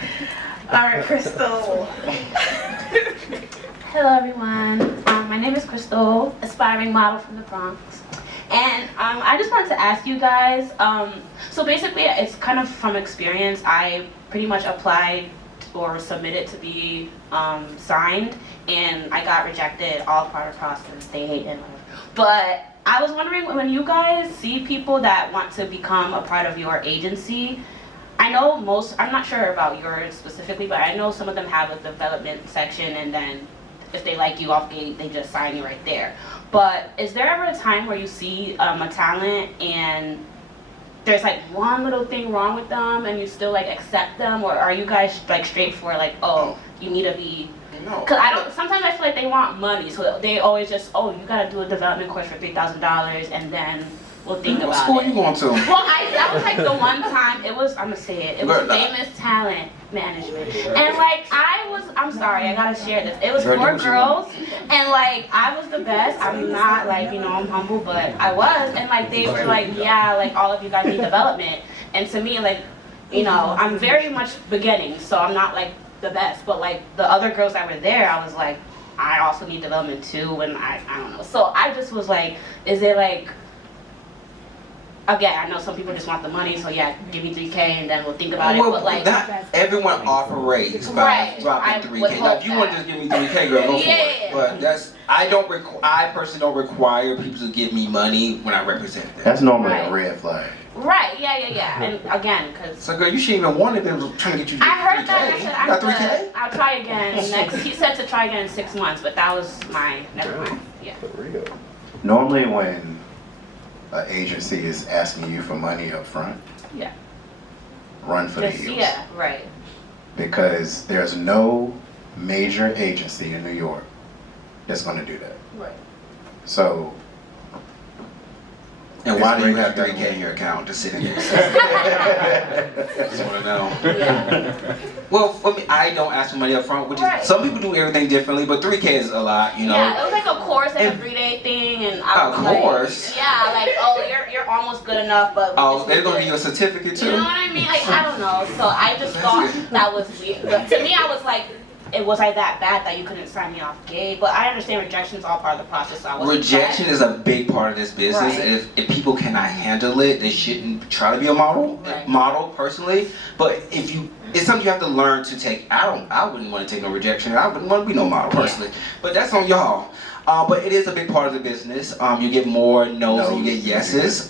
All right, Crystal. Hello everyone, my name is Crystal, aspiring model from the Bronx. And I just wanted to ask you guys, so basically it's kind of from experience, I pretty much applied or submitted to be signed and I got rejected, all part of the process, they hate it. But I was wondering, when you guys see people that want to become a part of your agency, I know I'm not sure about yours specifically, but I know some of them have a development section and then if they like you off gate, they just sign you right there. But is there ever a time where you see a talent and there's like one little thing wrong with them and you still like accept them, or are you guys like straight for like, you need to be? Because sometimes I feel like they want money, so they always just, you gotta do a development course for $3,000 and then we'll think about it. What school are you going to? Well, that was like the one time, I'm gonna say it was Famous Talent Management. And like, I'm sorry, I gotta share this. It was 4 girls, and like, I was the best. I'm not like, I'm humble, but I was. And like, they were like, yeah, like all of you guys need development. And to me, like, I'm very much beginning, so I'm not like the best. But like, the other girls that were there, I was like, I also need development too, and I don't know. So I just was like, is it like, again, I know some people just want the money, so yeah, give me 3K and then we'll think about it, but like. Not everyone operates by Right. dropping I 3K. would Now, hope if you want to that. just give me 3K, girl, go for Yeah. it. But that's, I personally don't require people to give me money when I represent them. That's normally Right. a red flag. Right, yeah. And again, because So girl, you shouldn't even want it. They were trying to get you to I heard 3K. that, I said, You got 3K? I'll try again next. He said to try again in 6 months, but that was never mind. Yeah. For real. Normally when an agency is asking you for money up front, Yeah. run for the Just, hills. yeah, right. Because there's no major agency in New York that's going to do that. Right. So, And why do you have 3K in your account just sitting there? Just want to know. Well, for me, I don't ask for money up front, which is, Right. some people do everything differently, but 3K is a lot, you know. Yeah, it was like a course and a And- 3-day thing, and I was A like, course? yeah, like, oh, you're almost good enough, but Oh, this they're is gonna good. give you a certificate too. You know what I mean? Like, I don't know. So I just thought that was weird. But to me, I was like, was I that bad that you couldn't sign me off gay? But I understand rejection is all part of the process. So I wasn't Rejection is a big part of this business. Right. If people cannot handle it, they shouldn't try to be a model. Right. Model personally, but it's something you have to learn to take. I wouldn't want to take no rejection. I wouldn't want to be no model personally. But that's on y'all. But it is a big part of the business. You get more no's and you get yeses.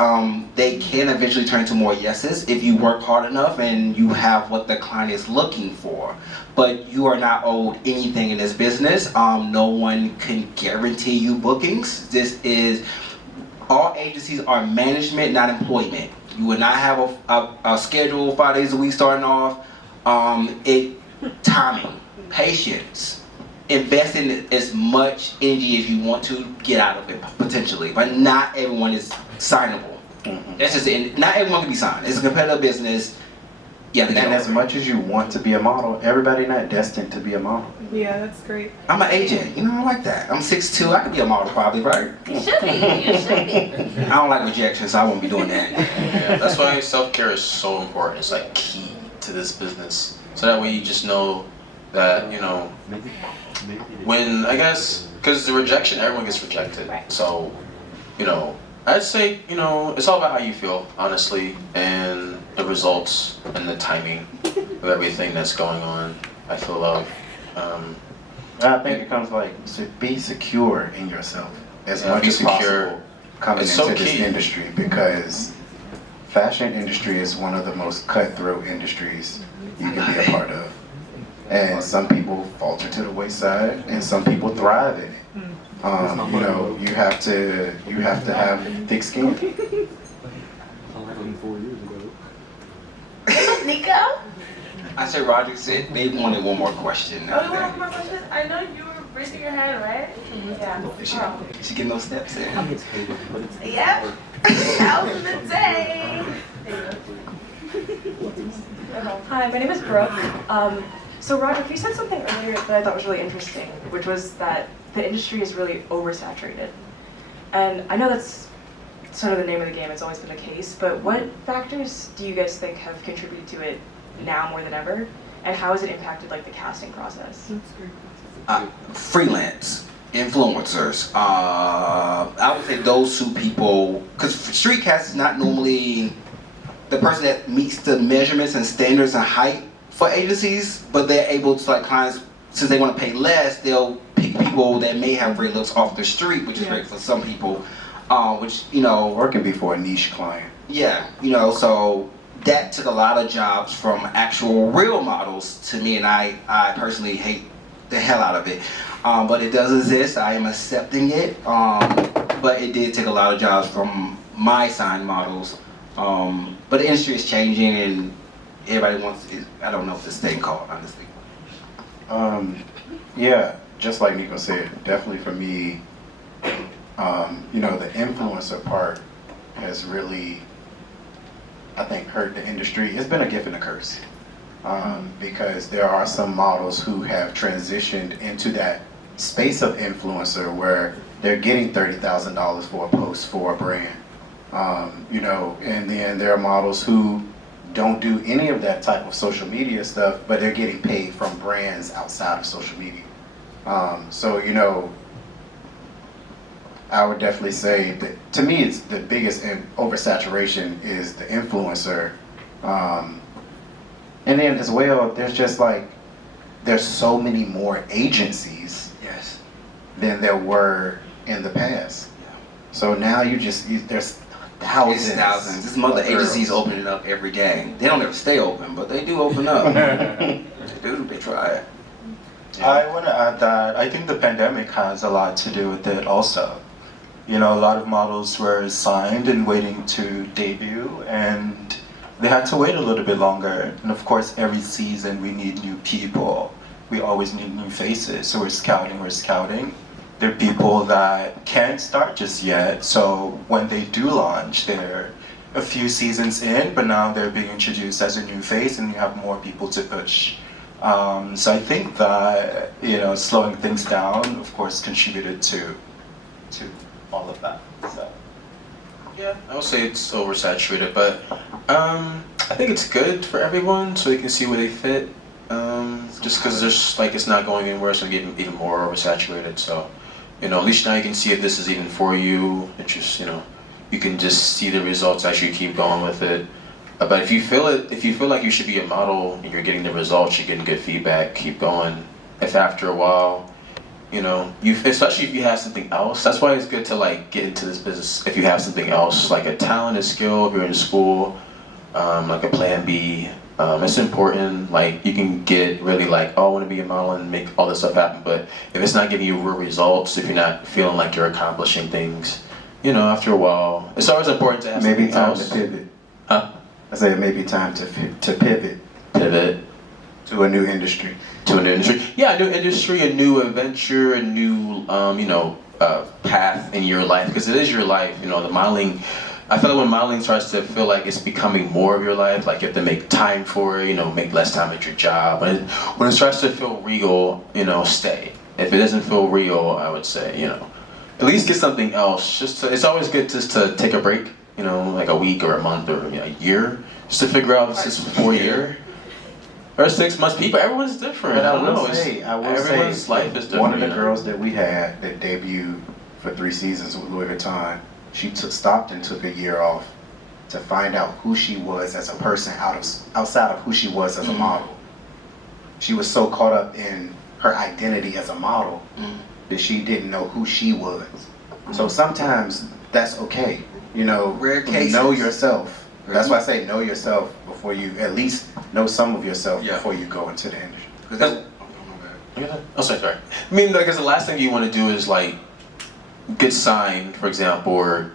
They can eventually turn to more yeses if you work hard enough and you have what the client is looking for. But you are not owed anything in this business. No one can guarantee you bookings. All agencies are management, not employment. You will not have a schedule 5 days a week starting off. Timing, patience. Invest in as much energy as you want to get out of it potentially, but not everyone is signable. Mhm. That's just it. Not everyone can be signed. It's a competitive business. You have to get And as over it. much as you want to be a model, everybody not destined to be a model. Yeah, that's great. I'm an agent. You know, I like that. I'm 6'2". I could be a model probably, right? You should be. You should be. I don't like rejection, so I won't be doing that. Yeah, that's why self-care is so important. It's like key to this business. So that way you just know that, when, I guess, because the rejection, everyone gets rejected. Right. So, I'd say, it's all about how you feel, honestly, and the results and the timing of everything that's going on. I feel like, I think it comes to be secure in yourself as much be as secure. possible coming It's into so this key. industry, because fashion industry is one of the most cutthroat industries you can be a part of. And some people falter to the wayside, and some people thrive in it. You have to have thick skin. Nico? I said Roderick said they wanted one more question. Oh, you want more questions? I know you were raising your hand, right? Yeah. She get no steps in. Yep. That was the day. Hi, my name is Brooke. So Roderick, you said something earlier that I thought was really interesting, which was that the industry is really oversaturated. And I know that's sort of the name of the game, it's always been the case, but what factors do you guys think have contributed to it now more than ever? And how has it impacted the casting process? Freelance, influencers. I would say those two people, because street cast is not normally the person that meets the measurements and standards and height for agencies, but they're able to, clients, since they want to pay less, they'll pick people that may have great looks off the street, which is great for some people, which, Or it can be for a niche client. yeah, so that took a lot of jobs from actual real models to me, and I personally hate the hell out of it. But it does exist. I am accepting it. But it did take a lot of jobs from my signed models. But the industry is changing, and everybody wants. I don't know if this thing called, honestly. Yeah, just like Nico said, definitely for me, the influencer part has really, I think, hurt the industry. It's been a gift and a curse. Because there are some models who have transitioned into that space of influencer where they're getting $30,000 for a post for a brand. And then there are models who don't do any of that type of social media stuff, but they're getting paid from brands outside of social media. So, you know, I would definitely say that to me, it's the biggest oversaturation is the influencer. And then as well, there's just like, there's so many more agencies Yes. than there were in the past. Yeah. So now there's thousands. It's thousands. This mother of girls. agencies opening up every day. They don't ever stay open, but they do open up. They do. They try. I want to add that I think the pandemic has a lot to do with it also. You know, a lot of models were signed and waiting to debut, and they had to wait a little bit longer. And of course, every season we need new people. We always need new faces. So we're scouting. There are people that can't start just yet. So when they do launch, they're a few seasons in, but now they're being introduced as a new face, and you have more people to push. So I think that, you know, slowing things down, of course, contributed to all of that. So. Yeah, I would say it's oversaturated, but I think it's good for everyone so they can see where they fit. Just because there's like it's not going anywhere, it's gonna get even more oversaturated. So, you know, at least now you can see if this is even for you. It's just, you know, you can just see the results as you keep going with it. But if you feel like you should be a model and you're getting the results, you're getting good feedback, keep going. If after a while, you know, especially if you have something else, that's why it's good to like get into this business. If you have something else, like a talent, a skill, if you're in school, like a plan B, it's important. Like you can get really like, oh, I want to be a model and make all this stuff happen. But if it's not giving you real results, if you're not feeling like you're accomplishing things, you know, after a while, it's always important to have Maybe something time else. to pivot. Huh? I say it may be time to pivot Pivot. to a new industry. To a new industry. Yeah, a new industry, a new adventure, a new, path in your life, because it is your life. You know, the modeling, I feel like when modeling starts to feel like it's becoming more of your life, like you have to make time for it, you know, make less time at your job. When it starts to feel real, you know, stay. If it doesn't feel real, I would say, you know, at least get something else. It's always good just to take a break, you know, like a week or a month or a year, just to figure out if this is 4 year or 6 months. People, everyone's different. But I don't know. Everyone's life is different. One of the you know? girls that we had that debuted for 3 seasons with Louis Vuitton, she stopped and took a year off to find out who she was as a person outside of who she was as a model. She was so caught up in her identity as a model that she didn't know who she was. So sometimes that's okay. You know, Rare cases. know yourself. That's why I say know yourself before you, at least know some of yourself before you go into the industry. Oh, sorry. I mean, like, 'cause the last thing you want to do is like get signed, for example, or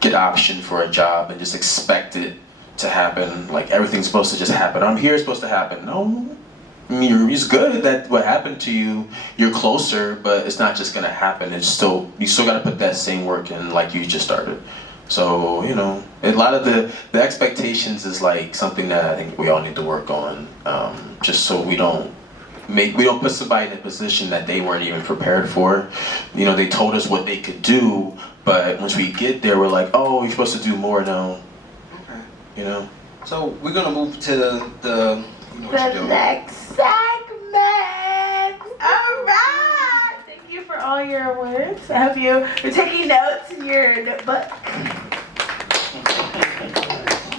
get optioned for a job and just expect it to happen. Like everything's supposed to just happen. I'm here, it's supposed to happen. No, I mean, it's good that what happened to you, you're closer, but it's not just gonna happen. It's still, you still gotta put that same work in like you just started. So, you know, a lot of the expectations is like something that I think we all need to work on, just so we don't put somebody in a position that they weren't even prepared for. You know, they told us what they could do, but once we get there, we're like, oh, you're supposed to do more now. Okay. You know? So we're gonna move to the you know what you're The doing. next segment. All right. Thank you for all your words. I hope you're taking notes in your notebook.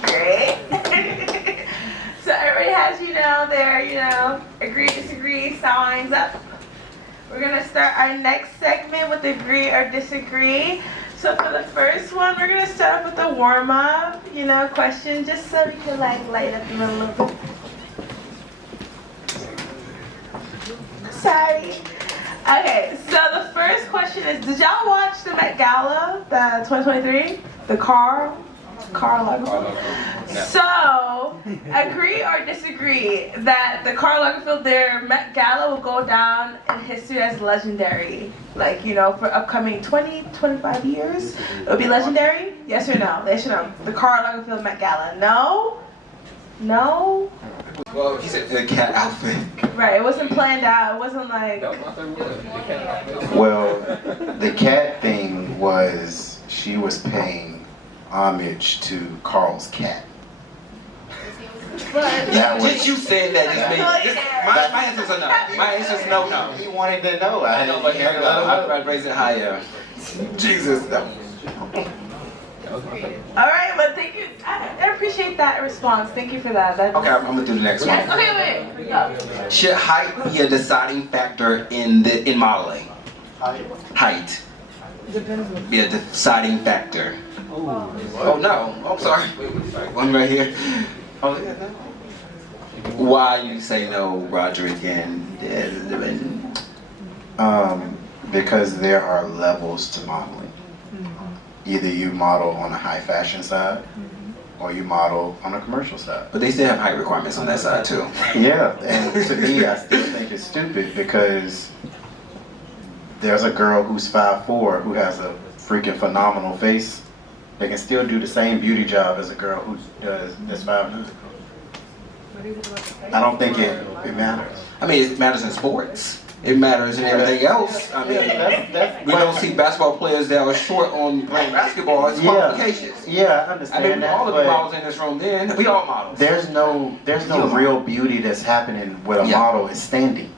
Great. So everybody has, their, agree, disagree, signs up. We're gonna start our next segment with agree or disagree. So for the first one, we're gonna start with a warm up, question, just so we can light up the room a little bit. Sorry. Okay, so the first question is, did y'all watch the Met Gala, the 2023? The Carl Lagerfeld. So, agree or disagree that the Karl Lagerfeld, their Met Gala will go down in history as legendary? Like, for upcoming 20, 25 years? It'll be legendary? Yes or no? Yes or no? The Karl Lagerfeld Met Gala. No? No? Well, he said the cat outfit. Right, it wasn't planned out. It wasn't like... Well, the cat thing was, she was paying homage to Carl's cat. Yeah, just you saying that just made my answer's a no. My answer's no. He wanted to know. I know, but I'd raise it higher. Jesus, no. All right, but thank you. I appreciate that response. Thank you for that. Okay, I'm gonna do the next one. Yes. Okay, wait. Go. Should height be a deciding factor in modeling? Height. Be a deciding factor. Oh no, I'm sorry. One right here. Oh, yeah, no. Why you say no, Roderick and Delwin? Because there are levels to modeling. Either you model on a high fashion side, or you model on a commercial side. But they still have height requirements on that side too. Yeah, and to me, I still think it's stupid because there's a girl who's 5'4" who has a freaking phenomenal face. They can still do the same beauty job as a girl who that's 5'9". I don't think it matters. I mean, it matters in sports. It matters in everything else. I mean, we don't see basketball players that are short on playing basketball. It's qualifications. Yeah, I understand. I mean, that, all of the models in this room, then we all models. There's no real beauty that's happening with a model is standing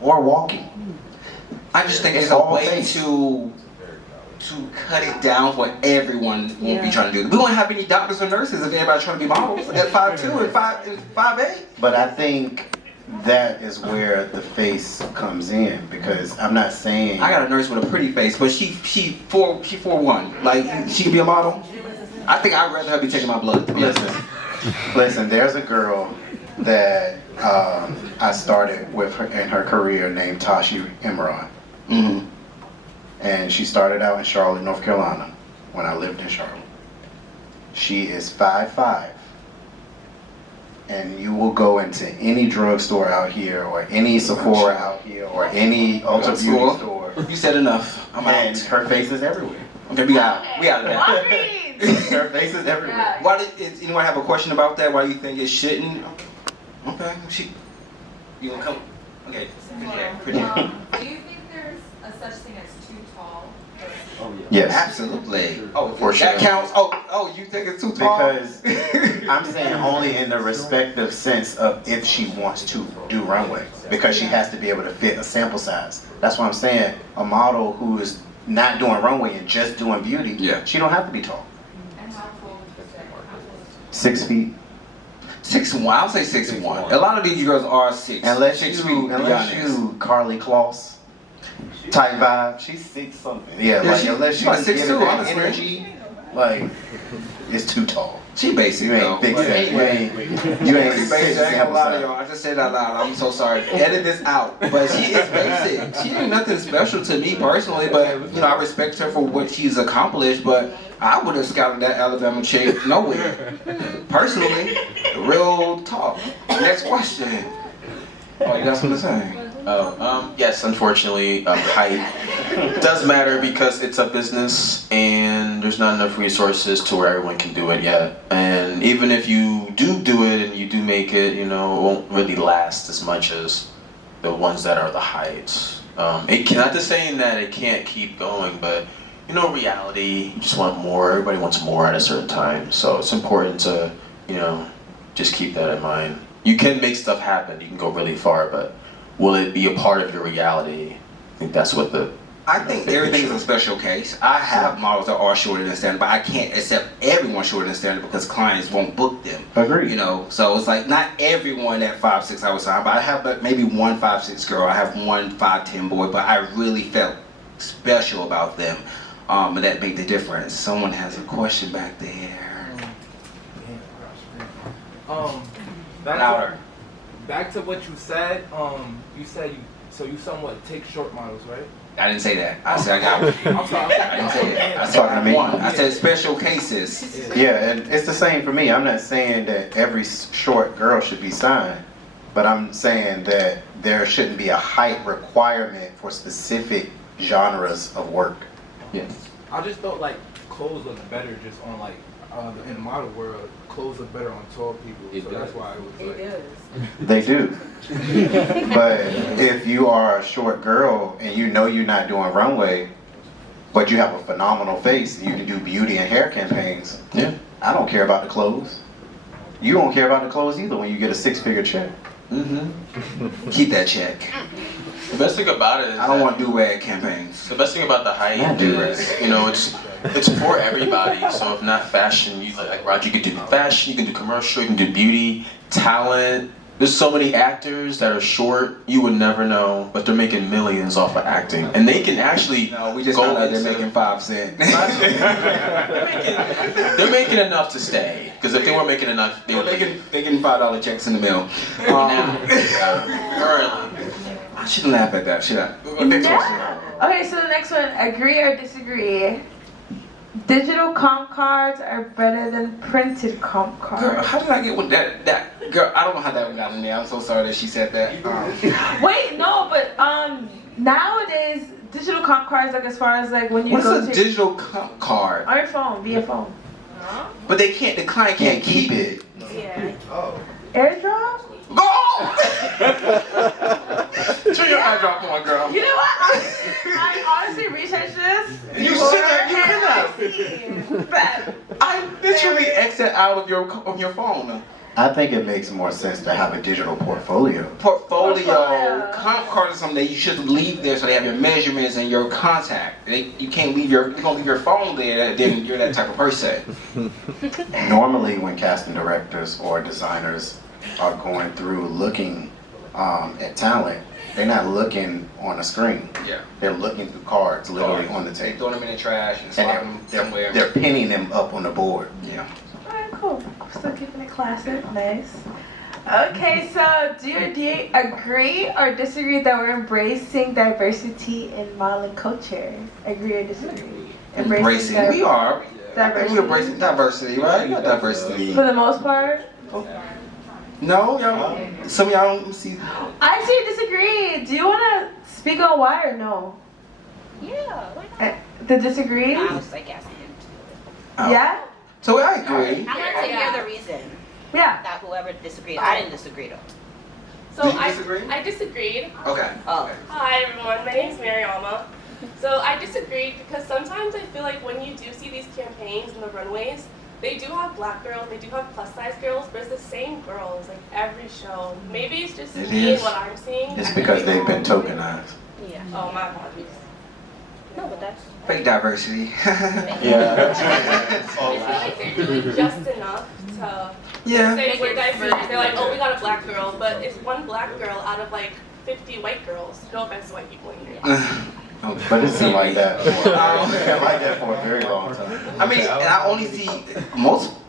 or walking. I just think it's a way to cut it down for everyone won't be trying to do it. We won't have any doctors or nurses if everybody's trying to be models at 5'2" and 5'8". But I think that is where the face comes in, because I'm not saying I got a nurse with a pretty face, but she 4'1". Like, she can be a model. I think I'd rather her be taking my blood. Listen, there's a girl that I started with her in her career named Tashi Imran. Mm-hmm. And she started out in Charlotte, North Carolina, when I lived in Charlotte. She is 5'5". And you will go into any drugstore out here, or any Sephora out here, or any Ulta Beauty store. You said enough. I'm and out. her face is everywhere. Okay, we out of that. Her face is everywhere. Why does anyone have a question about that? Why you think it shouldn't? Okay, you gonna come? Okay. Do you think there's a such thing as too tall? Yes. Absolutely. Oh, for sure. That counts. Oh, you think it's too tall? Because I'm saying only in the respective sense of if she wants to do runway, because she has to be able to fit a sample size. That's what I'm saying. A model who is not doing runway and just doing beauty, she don't have to be tall. And how tall would you say? 6 feet. 6'1". I'll say 6'1". A lot of these girls are 6. Unless 6 feet. you Carly Kloss type vibe, she's 6 something. Yeah, Yeah, like unless she's you like give 6'2", her that honestly. energy, like it's too tall. She basic, You though. ain't fix But that. anyway, You ain't she fix basic. I ain't gonna lie to that. y'all. I just said that loud. I'm so sorry. Edit this out. But she is basic. She ain't nothing special to me personally, but you know, I respect her for what she's accomplished, but I would have scouted that Alabama chick nowhere. Personally. Real talk. Next question. Oh, you got something to say? Yes, unfortunately, height does matter because it's a business and there's not enough resources to where everyone can do it yet. And even if you do it and you do make it, you know, it won't really last as much as the ones that are the heights. It cannot to saying that it can't keep going, but you know, reality, you just want more. Everybody wants more at a certain time. So it's important to, you know, just keep that in mind. You can make stuff happen. You can go really far, but will it be a part of your reality? I think that's what the... I think everything is a special case. I have models that are shorter than standard, but I can't accept everyone shorter than standard because clients won't book them. Agreed. You know, so it's like not everyone at 5'6" I would sign, but I have maybe one 5'6" girl, I have one 5'10" boy, but I really felt special about them, and that made the difference. Someone has a question back there. Back to what you said. You said you somewhat take short models, right? I didn't say that. I said I got one. I'm sorry. I didn't say that. I said Talking to me? one. I said special cases. Yeah, and it's the same for me. I'm not saying that every short girl should be signed, but I'm saying that there shouldn't be a height requirement for specific genres of work. Yeah. I just thought like clothes look better just on like in the model world. Clothes look better on tall people, so that's why it was like. They do. But if you are a short girl and you know you're not doing runway, but you have a phenomenal face and you can do beauty and hair campaigns, I don't care about the clothes. you don't care about the clothes either when you get a 6-figure check. Mm-hmm. Keep that check. The best thing about it is I don't want do-rag campaigns. the best thing about the hype Not do-rag. is, you know, it's for everybody. So if not fashion, you like Roger, you can do fashion, you can do commercial, you can do beauty, talent. There's so many actors that are short, you would never know, but they're making millions off of acting. And they can actually No, we just go found out they're into- making 5 cents. They're making enough to stay. Because if they weren't making enough, they would They're getting $5 checks in the mail. currently. I shouldn't laugh at that, should I? Next question. Okay, so the next one, agree or disagree? Digital comp cards are better than printed comp cards. Girl, how did I get with that? Girl, I don't know how that one got in there. I'm so sorry that she said that. Wait, no, but nowadays digital comp cards, like as far as like when you What go is a to digital card? on your phone, via phone. But the client can't keep it. Yeah. Oh. AirDrop? Go! Turn your eyedrop on, girl. You know what? I honestly researched this. You should have. I literally exit out of your phone. I think it makes more sense to have a digital portfolio. Portfolio, comp card is something that you should leave there so they have your measurements and your contact. You can't leave you're gonna leave your phone there, then you're that type of person. Normally, when casting directors or designers are going through looking at talent, they're not looking on a screen. Yeah. They're looking through cards literally on the They table. throw them in the trash and And slide them somewhere. they're pinning them up on the board. Yeah. Alright, cool. Still keeping it classic. Nice. Okay, so do you agree or disagree that we're embracing diversity in modeling culture? Agree or disagree? Embracing. We are. Diversity. We're embracing diversity, right? We're diversity. For the most part? No, y'all. Some of y'all don't see. I actually disagree. Do you want to speak on why or no? Yeah, why not? The disagree? I was like asking him Oh. Yeah? So I agree. to. I wanted to hear the reason Yeah. that whoever disagreed. I didn't disagree though. Do So you disagree? I disagreed. Okay. Oh. Hi everyone, my name's Mariama. So I disagreed because sometimes I feel like when you do see these campaigns in the runways, they do have black girls, they do have plus size girls, but it's the same girls like every show. Maybe it's just It me is. and what I'm seeing. It's I could because be they've been wrong. tokenized. Yeah. Oh, my apologies. No, but that's. Fake diversity. Yeah. I feel like they're doing just enough to Yeah. say we're diverse. They're like, oh, we got a black girl, but it's one black girl out of like 50 white girls. No offense to white people in here. But it's been like that. It's been like that for a very long time. I mean, and I only see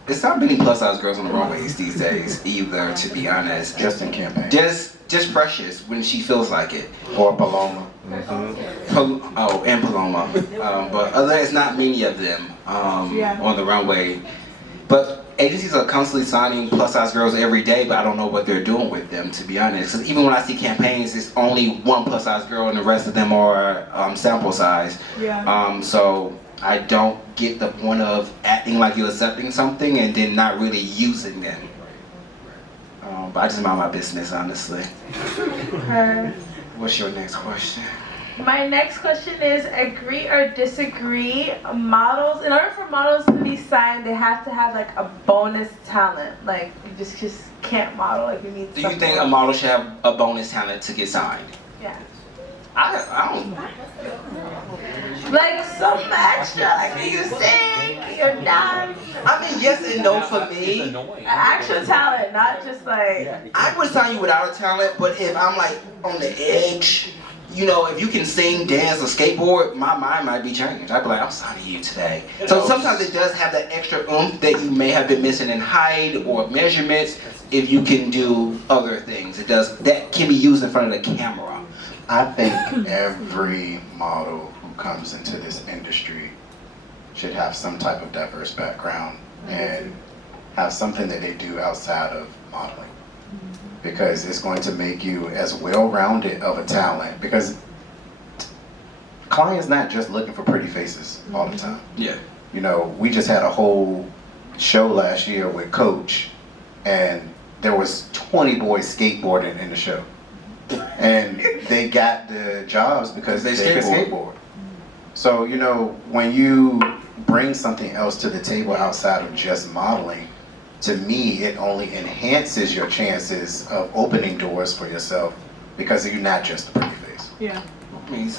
it's not many plus size girls on the runways these days either, to be honest. Just in campaign. Just Precious when she feels like it. Or Paloma. And Paloma. But other it's not many of them on the runway. But agencies are constantly signing plus size girls every day, but I don't know what they're doing with them, to be honest. 'Cause even when I see campaigns, it's only one plus size girl and the rest of them are sample size. Yeah. So I don't get the point of acting like you're accepting something and then not really using them. But I just mind my business, honestly. Her. What's your next question? My next question is agree or disagree. Models, in order for models to be signed, they have to have like a bonus talent. Like you just can't model if you need Do you something. think a model should have a bonus talent to get signed? Yeah. I don't. Like something extra, like you sing, you're dance. I mean, yes and no for me. An actual talent, not just like. I would sign you without a talent, but if I'm like on the edge, you know, if you can sing, dance, or skateboard, my mind might be changed. I'd be like, I'm signing you today. So sometimes it does have that extra oomph that you may have been missing in height or measurements. If you can do other things, it does. That can be used in front of the camera. I think every model who comes into this industry should have some type of diverse background and have something that they do outside of modeling. Because it's going to make you as well-rounded of a talent. Because clients not just looking for pretty faces all the time. Yeah. You know, we just had a whole show last year with Coach, and there was 20 boys skateboarding in the show. And they got the jobs because they could skateboard. So, you know, when you bring something else to the table outside of just modeling to me, it only enhances your chances of opening doors for yourself because you're not just a pretty face. Yeah. I mean,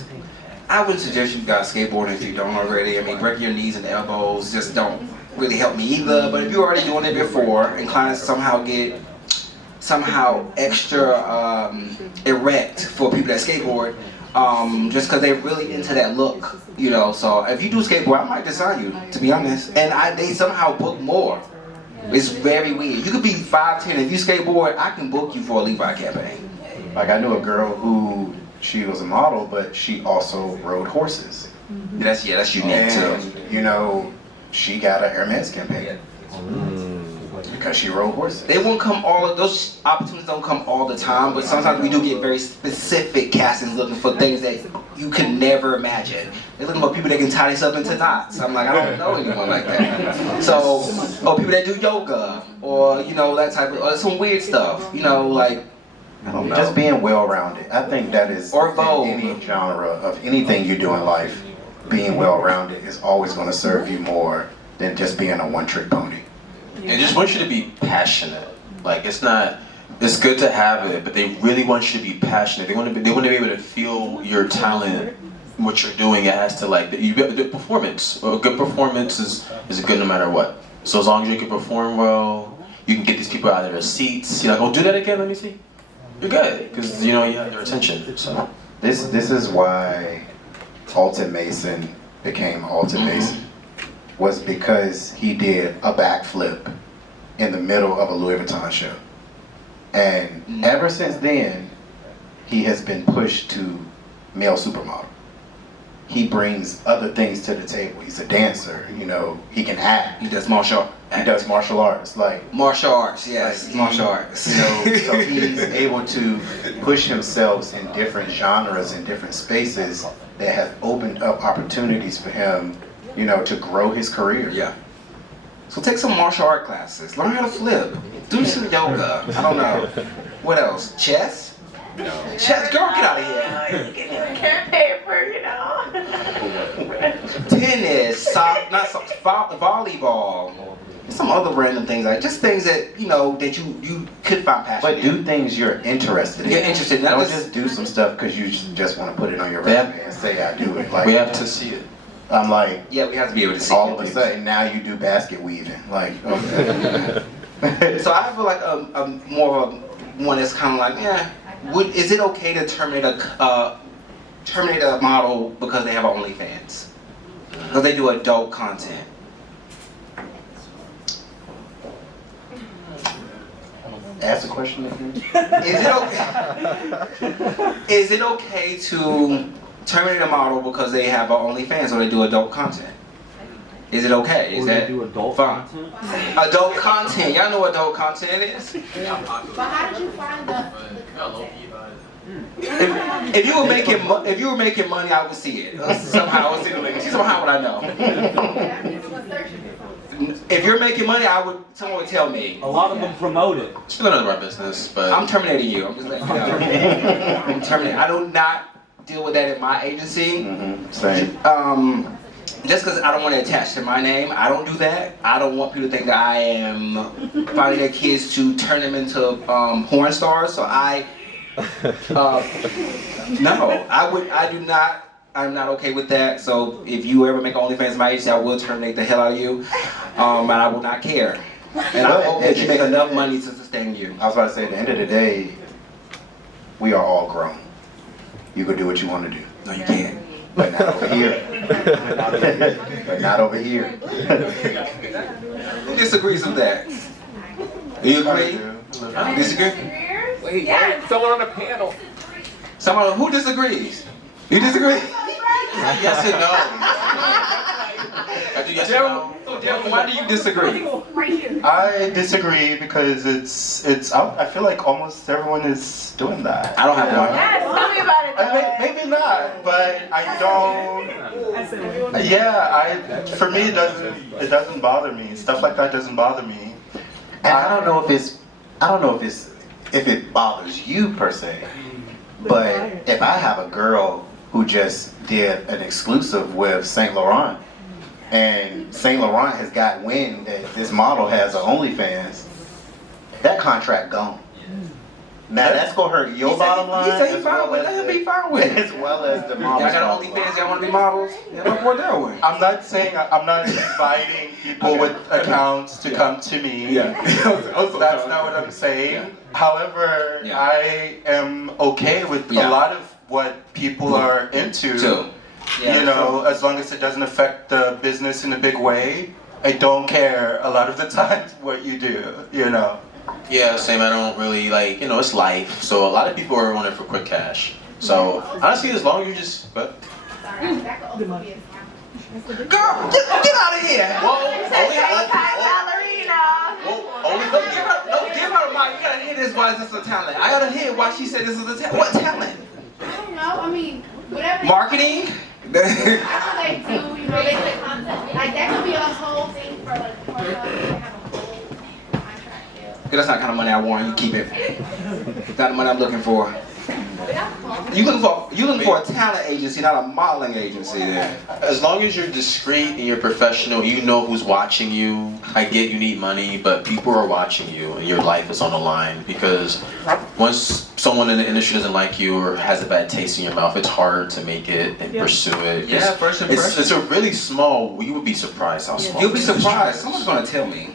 I would suggest you guys skateboarding if you don't already. I mean, breaking your knees and elbows just don't really help me either. But if you're already doing it before, inclined to somehow get extra erect for people that skateboard, just because they're really into that look, you know. So if you do skateboard, I might design you, to be honest. And they somehow book more. It's very weird. You could be 5'10". If you skateboard, I can book you for a Levi campaign. Like I knew a girl who, she was a model, but she also rode horses. That's unique too. And, you know, she got a Hermes campaign because she rode horses. They won't come those opportunities don't come all the time, but sometimes we do get very specific castings looking for things that you could never imagine. They're looking for people that can tie themselves into knots. I'm like, I don't know anyone like that. So, or people that do yoga, or, you know, that type of, or some weird stuff, you know, like, I don't know. Just being well-rounded. I think that is, or Vogue. in any genre of anything you do in life, being well-rounded is always going to serve you more than just being a one-trick pony. They just want you to be passionate. Like it's good to have it, but they really want you to be passionate. They want to be able to feel your talent, what you're doing. It has to the performance. A good performance is good no matter what. So as long as you can perform well, you can get these people out of their seats. You're like, oh, do that again. Let me see. You're good because you know you have their attention. So this is why Alton Mason became Alton Mason. Was because he did a backflip in the middle of a Louis Vuitton show. And ever since then, he has been pushed to male supermodel. He brings other things to the table. He's a dancer, you know, he can act. He does martial arts. Like martial arts, yes, martial arts. You know, so he's able to push himself in different genres and different spaces that have opened up opportunities for him, you know, to grow his career. Yeah. So take some martial art classes. Learn how to flip. Do some yoga. I don't know. What else? Chess? No. Chess? Girl, get out of here. You can't pay for, you know. Tennis, volleyball. Some other random things, like just things that, you know, that you could find passion But do things you're interested in. You're interested in. Don't just do some stuff because you just want to put it on your resume and say I do it. Like we have to see it. I'm like, yeah, we have to be able to see all of a sudden now you do basket weaving. Like, okay. So I feel like a more of a one that's kind of like, yeah. Is it okay to terminate a model because they have OnlyFans? Because they do adult content? Ask the question again. Is it okay to terminate a model because they have OnlyFans or they do adult content? Is it okay? Is that do adult fine? content? Adult content. Y'all know what adult content is? But how did you find the content? If you were making money, I would see it. Somehow I would see the link. Somehow would I know? If you're making money, someone would tell me. A lot of them promote it. It's none of our business, but I'm terminating you. I'm just letting you know. I'm terminating. I do not deal with that in my agency. Same. Just because I don't want to attach to my name, I don't do that. I don't want people to think that I am finding their kids to turn them into porn stars. So no, I do not. I'm not okay with that. So if you ever make OnlyFans in my agency, I will terminate the hell out of you, and I will not care. And I hope that you make enough money to sustain you. I was about to say, at the end of the day, we are all grown. You can do what you want to do. No, you can't. But not over here. But not over here. Who disagrees with that? Do you agree? Disagree? Wait, yeah. Someone on the panel. Someone who disagrees? You disagree? yes and no. I do yes and no. So Delwin, why do you disagree? I disagree because it's out. I feel like almost everyone is doing that. I don't have one. Yes, tell me about it. Maybe not, but I don't. Yeah, for me it doesn't bother me. Stuff like that doesn't bother me. And I don't know if it bothers you per se, but if I have a girl who just did an exclusive with Saint Laurent, and Saint Laurent has got wind that this model has an OnlyFans, that contract gone. Now that's gonna hurt your bottom line. He said he as fine well with it. as Let him the- be fine with it. As well as the Y'all model's got bottom line. OnlyFans, y'all want to be models? Yeah, my boy Delwin. I'm not saying I'm not inviting people with accounts to come to me. Yeah. That's not what I'm saying. However, Yeah. I am okay with Yeah. a lot of what people are into. Too. Yeah, You know, as long as it doesn't affect the business in a big way. I don't care a lot of the times what you do, you know. Yeah, same. I don't really like, it's life. So a lot of people are running for quick cash. So honestly, as long as you just, but Girl, get out of here. Give her a mic. You gotta hear this. Why is this a talent? I gotta hear why she said this is a talent. What talent? I don't know. I mean, whatever. Marketing? That's what they do. You know, they like that could be a whole thing for like they have a whole contract deal. That's not the kind of money I want. You keep it. It's not the money I'm looking for. You looking for a talent agency, not a modeling agency. Then. as long as you're discreet and you're professional, you know who's watching you. I get you need money, but people are watching you and your life is on the line because once someone in the industry doesn't like you or has a bad taste in your mouth, it's hard to make it and pursue it. Yeah, first impression. It's a really small, you would be surprised how small. You'll be this industry surprised. is. Someone's gonna tell me.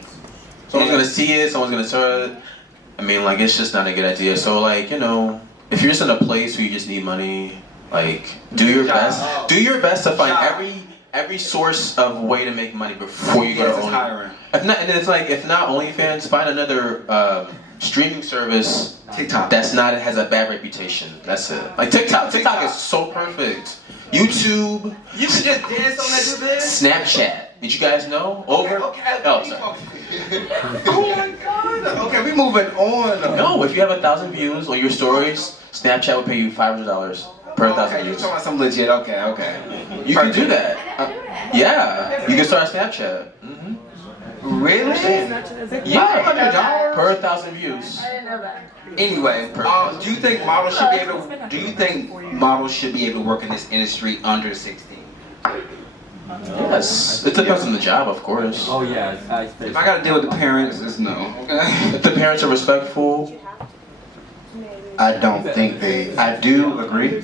Someone's gonna see it, someone's gonna tell it. I mean, like, it's just not a good idea. So, like, if you're just in a place where you just need money, like, do your best. Do your best to find every source of way to make money before you go to OnlyFans. If not OnlyFans, find another streaming service TikTok. has a bad reputation. That's it. Like TikTok is so perfect. YouTube. You can just dance on that, do this. Snapchat. Did you guys know? Over. Okay. Oh, sorry. Oh my God. Okay, we moving on. No, if you have 1,000 views on your stories, Snapchat will pay you $500 per 1,000 Okay, you're views. talking about some legit. Okay. You can do that. Yeah, you can start a Snapchat. Really? Yeah, per 1,000 views. I didn't know that. Anyway, do you think models should be able to? Do you think models should be able to work in this industry under 16? Yes, it depends on the job, of course. Oh yeah, If I gotta deal with the parents, it's no. Okay. If the parents are respectful, I don't think I do agree,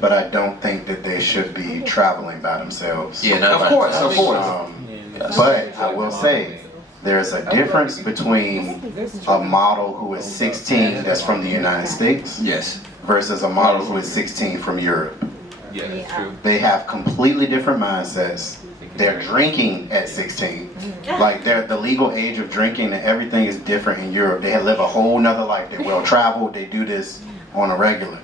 but I don't think that they should be traveling by themselves. yeah, not Of course. But I will say, there's a difference between a model who is 16 that's from the United States Yes. versus a model who is 16 from Europe. yeah, that's true. They have completely different mindsets. They're drinking at 16. Like the legal age of drinking and everything is different in Europe. They live a whole nother life. They're well traveled. They do this on a regular.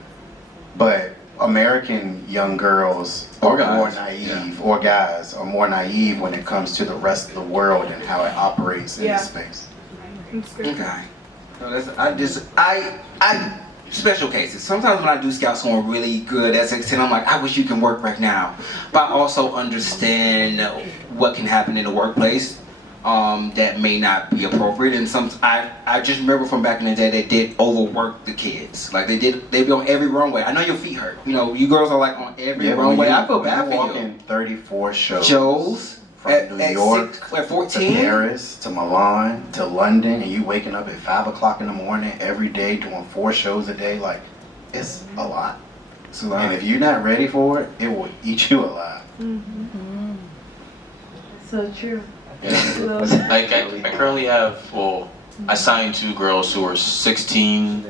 But American young girls Or are guys, more naive, or guys are more naive when it comes to the rest of the world and how it operates in this space. Okay. No, I special cases. Sometimes when I do scout someone really good at 16, I'm like, I wish you can work right now. But I also understand what can happen in the workplace that may not be appropriate. And I just remember from back in the day, they did overwork the kids. Like they'd be on every runway. I know your feet hurt. You girls are like on every runway. I feel bad for you. Walking 34 shows. From New York at 14? to Paris to Milan to London, and you waking up at 5 o'clock in the morning every day doing 4 shows a day, like, it's a lot. It's a lot. And if you're not ready for it, it will eat you alive. So true. like I currently have, I signed 2 girls who are 16,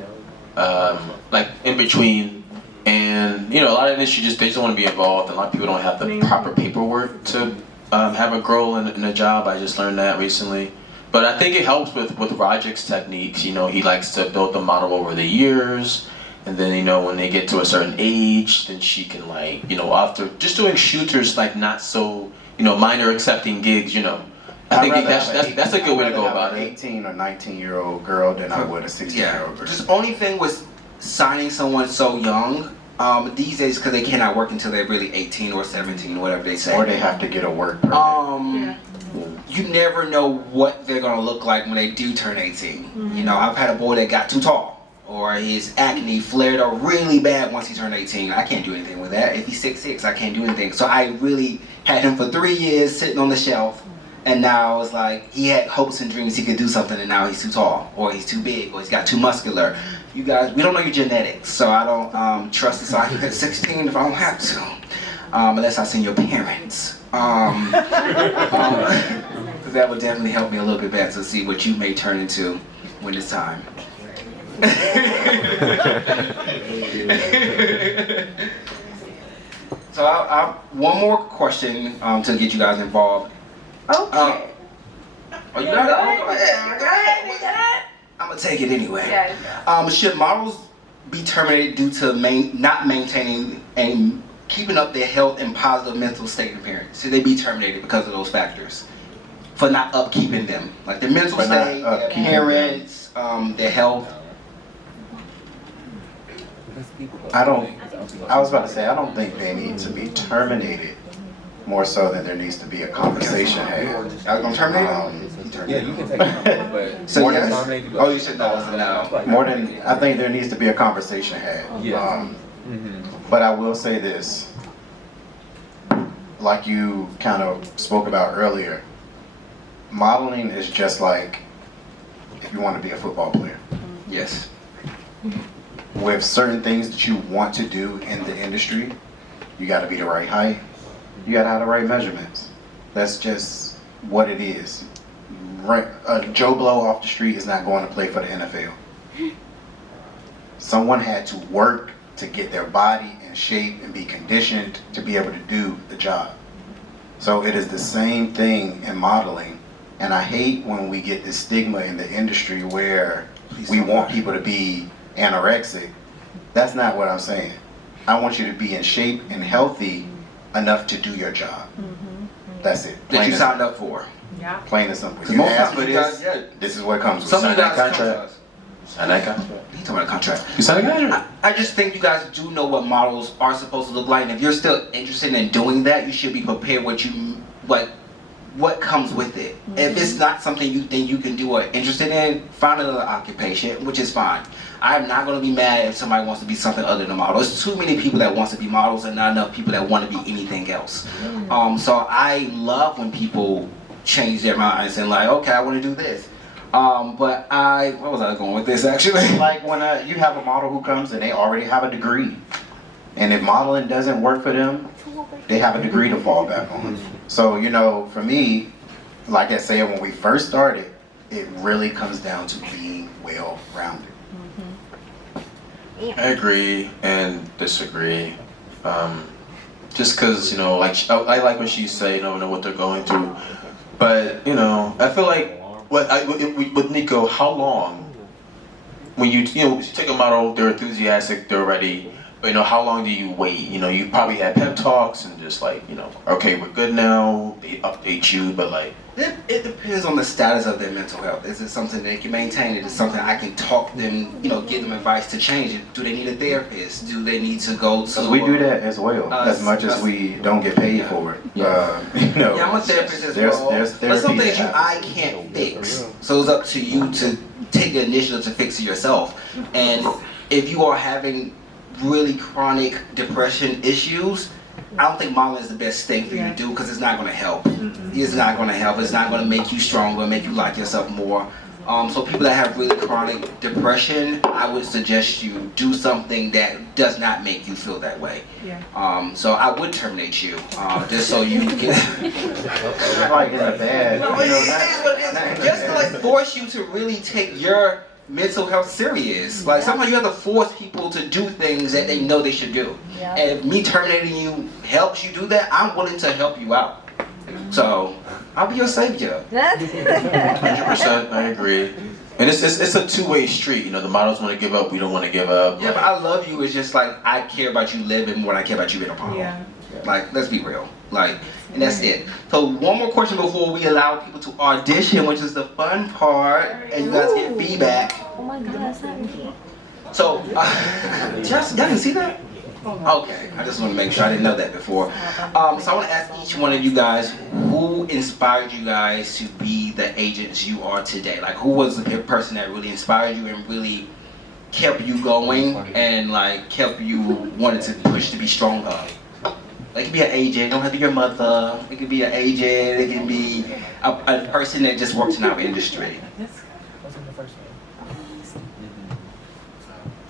like in between, and a lot of industry they just want to be involved, and a lot of people don't have the proper paperwork to have a girl in a job. I just learned that recently. But I think it helps with Roderick's techniques. He likes to build the model over the years. And then, when they get to a certain age, then she can after just doing shooters, like not so, minor accepting gigs, I think that's a good way to go about it. 18 or 19-year-old girl than I would a 16-year-old girl. Just only thing was signing someone so young. These days, because they cannot work until they're really 18 or 17, whatever they say. Or they have to get a work permit. You never know what they're gonna look like when they do turn 18. I've had a boy that got too tall, or his acne flared up really bad once he turned 18. I can't do anything with that. If he's 6'6", I can't do anything. So I really had him for 3 years sitting on the shelf, and now it's like he had hopes and dreams he could do something, and now he's too tall, or he's too big, or he's got too muscular. You guys, we don't know your genetics, so I don't trust the sign at 16 if I don't have to, unless I send your parents. Because that would definitely help me a little bit better to see what you may turn into when it's time. So I one more question to get you guys involved. Okay. Oh, you got it? Go ahead. I'm gonna take it anyway. Yeah. Should models be terminated due to not maintaining and keeping up their health and positive mental state and appearance? Should they be terminated because of those factors? For not upkeeping them, like their mental state, their appearance, their health. I was about to say, I don't think they need to be terminated. More so than there needs to be a conversation had. I was gonna terminate them? Yeah, you can take it, but So more yes? than Oh, you said no. I said no. More than, I think there needs to be a conversation had. But I will say this, like you kind of spoke about earlier, modeling is just like if you want to be a football player. Yes. With certain things that you want to do in the industry, you got to be the right height. You got to have the right measurements. That's just what it is. Joe Blow off the street is not going to play for the NFL. Someone had to work to get their body in shape and be conditioned to be able to do the job. So it is the same thing in modeling. And I hate when we get this stigma in the industry where we want people to be anorexic. That's not what I'm saying. I want you to be in shape and healthy enough to do your job. That's it. That you signed up for. Yeah. Plain and simple. Because You most ask of for you this, guys, this is what comes with some of you sign guys that come to contract. us. Sign that contract. You talking about a contract? You signed a contract. I just think you guys do know what models are supposed to look like, and if you're still interested in doing that, you should be prepared what comes with it. If it's not something you think you can do or interested in, find another occupation, which is fine. I'm not going to be mad if somebody wants to be something other than a model. There's too many people that want to be models and not enough people that want to be anything else. So I love when people change their minds and like, okay, I want to do this. But where was I going with this actually? Like when you have a model who comes and they already have a degree, and if modeling doesn't work for them, they have a degree to fall back on. So, you know, for me, like I said, when we first started, it really comes down to being well-rounded. I agree and disagree. Just because, you know, like I like what she said, you know what they're going through. But, you know, I feel like with Nico, how long when you take a model, they're enthusiastic, they're ready. But, you know, how long do you wait? You know, you probably had pep talks and just like, you know, okay, we're good now. They update you, but like. It depends on the status of their mental health. Is it something they can maintain? Is it something I can talk them, you know, give them advice to change it? Do they need a therapist? Do they need to go to? We do that as well, as much as we don't get paid for it. You know, yeah, I'm a therapist as well. But some things I can't fix. So it's up to you to take the initiative to fix it yourself. And if you are having really chronic depression issues, I don't think modeling is the best thing for you to do because it's not going to help. It's not going to help. It's not going to make you stronger, make you like yourself more. So people that have really chronic depression, I would suggest you do something that does not make you feel that way. So I would terminate you, just so you can. Like in a bad. Just to like force you to really take your mental health serious. Like sometimes you have to force people to do things that they know they should do. And if me terminating you helps you do that, I'm willing to help you out. So I'll be your savior. 100%, I agree. And it's a two-way street. You know, the models want to give up, we don't want to give up. Yeah, but I love you. It's just like I care about you living more than I care about you being a model. Like, let's be real. Like, and that's it. So one more question before we allow people to audition, which is the fun part, and you guys get feedback. Oh my God, that's not me. So, y'all can see that? Okay, I just want to make sure I didn't know that before. So I want to ask each one of you guys, who inspired you guys to be the agents you are today? Like, who was the person that really inspired you and really kept you going and like kept you wanting to push to be stronger? It could be an agent, it don't have to be your mother. It could be an agent, it could be a person that just works in our industry.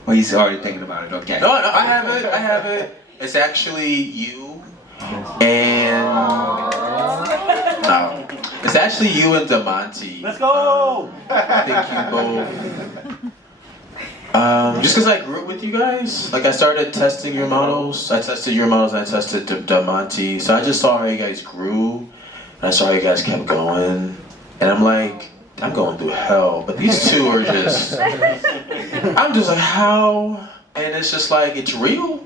Well, he's already thinking about it, okay. No, I have it. It's actually you and... No. It's actually you and Demonte. Let's go! I think you both. Just because I grew up with you guys, like I started testing your models. I tested your models and I tested Demonte. So I just saw how you guys grew, and I saw how you guys kept going. And I'm like, I'm going through hell. But these two are just, I'm just like, how? And it's just like, it's real.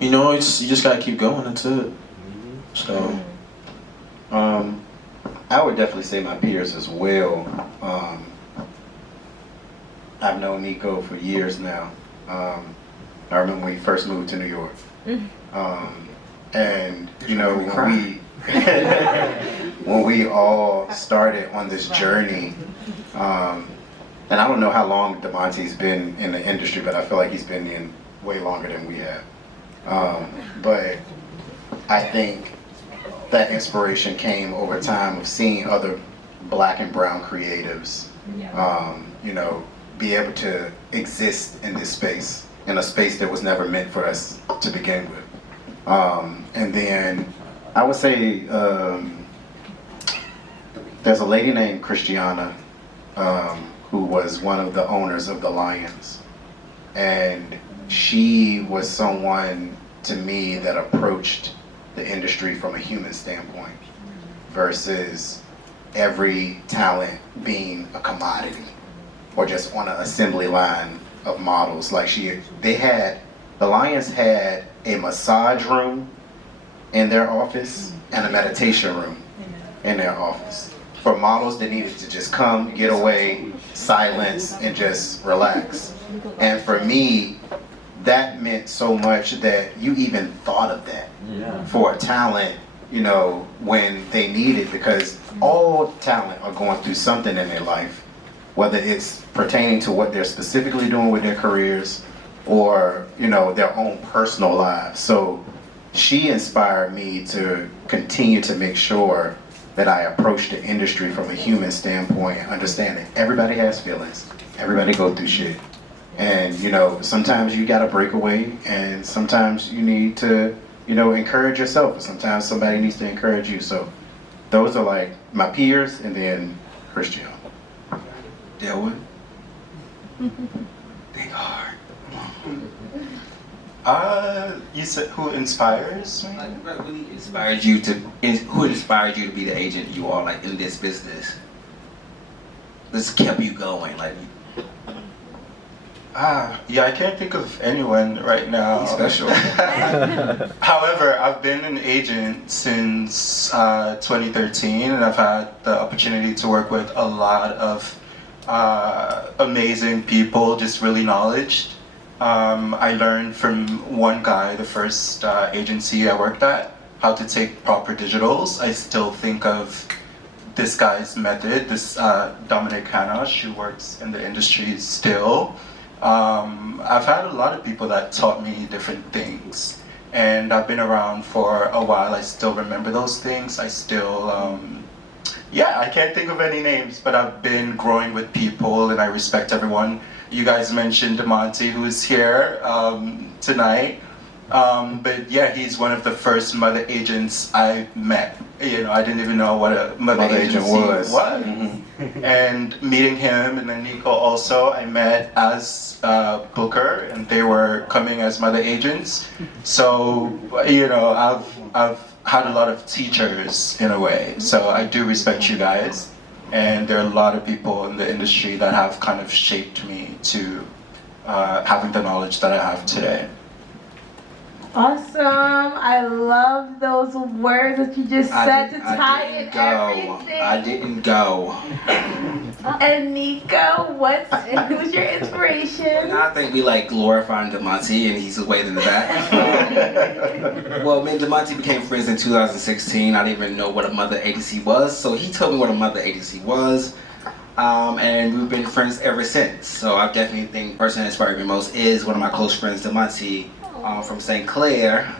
You know, you just gotta keep going, that's it. So. I would definitely say my peers as well. I've known Nico for years now. I remember when we first moved to New York. And you know, when we all started on this journey, and I don't know how long Demonte's been in the industry, but I feel like he's been in way longer than we have. But I think that inspiration came over time of seeing other black and brown creatives, you know, be able to exist in this space, in a space that was never meant for us to begin with. And then I would say there's a lady named Christiana who was one of the owners of the Lions. And she was someone to me that approached the industry from a human standpoint versus every talent being a commodity or just on an assembly line of models. Like the Lions had a massage room in their office and a meditation room in their office for models that needed to just come, get away, silence, and just relax. And for me, that meant so much that you even thought of that for a talent, you know, when they need it, because all talent are going through something in their life, whether it's pertaining to what they're specifically doing with their careers or, you know, their own personal lives. So she inspired me to continue to make sure that I approach the industry from a human standpoint and understand that everybody has feelings, everybody go through shit. And, you know, sometimes you gotta break away, and sometimes you need to, you know, encourage yourself, and sometimes somebody needs to encourage you. So those are like my peers, and then Christian. Delwin? Think hard. You said who inspires me? Like, what really inspired you to, who inspired you to be the agent you are, like, in this business? This kept you going, like. Yeah, I can't think of anyone right now. He's special. However, I've been an agent since 2013, and I've had the opportunity to work with a lot of amazing people, just really knowledge. I learned from one guy, the first agency I worked at, how to take proper digitals. I still think of this guy's method, this Dominic Hanash, who works in the industry still. I've had a lot of people that taught me different things, and I've been around for a while. I still remember those things. I still, yeah, I can't think of any names, but I've been growing with people, and I respect everyone. You guys mentioned Demonte, who's here tonight. But yeah, he's one of the first mother agents I met. You know, I didn't even know what a mother agent was. Mm-hmm. And meeting him, and then Nico also, I met as Booker, and they were coming as mother agents. So, you know, I've had a lot of teachers in a way. So I do respect you guys. And there are a lot of people in the industry that have kind of shaped me to having the knowledge that I have today. Awesome. I love those words that you just said to tie in everything. I didn't go. And Nico, who's your inspiration? I think we like glorifying Demonte, and he's waiting in the back. Well, me and Demonte became friends in 2016. I didn't even know what a mother agency was, so he told me what a mother agency was. And we've been friends ever since. So I definitely think the person that inspired me most is one of my close friends, Demonte, from St. Clair.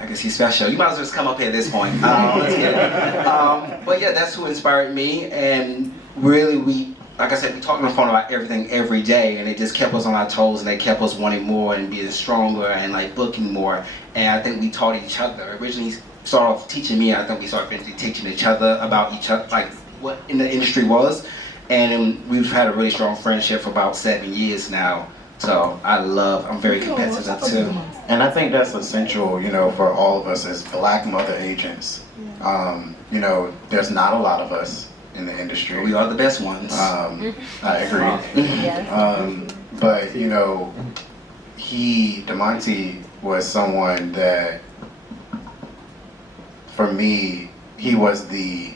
I guess he's special. You might as well just come up here at this point. Let's get it. But yeah, that's who inspired me, and really like I said, we talk on the phone about everything every day, and it just kept us on our toes, and they kept us wanting more and being stronger and like booking more. And I think we taught each other. Originally started off teaching me, I think we started eventually teaching each other about each other, like what in the industry was. And we've had a really strong friendship for about 7 years now. So I'm very competitive too. And I think that's essential, you know, for all of us as Black mother agents. You know, there's not a lot of us in the industry. We are the best ones. I agree. But you know, DeMonte was someone that, for me, he was the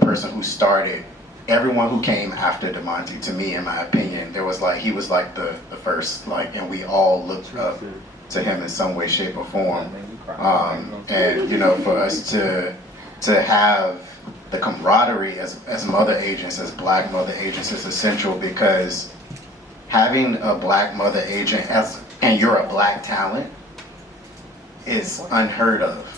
person who started everyone who came after DeMonte. To me, in my opinion, he was like the first, like, and we all looked up to him in some way, shape, or form. And you know, for us to have the camaraderie as mother agents, as Black mother agents, is essential, because having a Black mother agent and you're a Black talent is unheard of.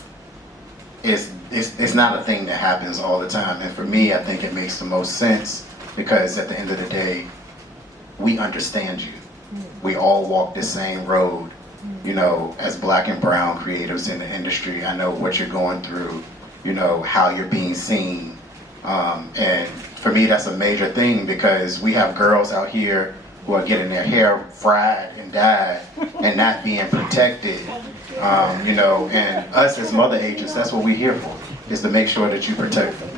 It's not a thing that happens all the time. And for me, I think it makes the most sense, because at the end of the day, we understand you. We all walk the same road. You know, as Black and brown creatives in the industry, I know what you're going through, you know, how you're being seen. And for me, that's a major thing, because we have girls out here who are getting their hair fried and dyed and not being protected. You know, and us as mother agents, that's what we're here for, is to make sure that you protect them.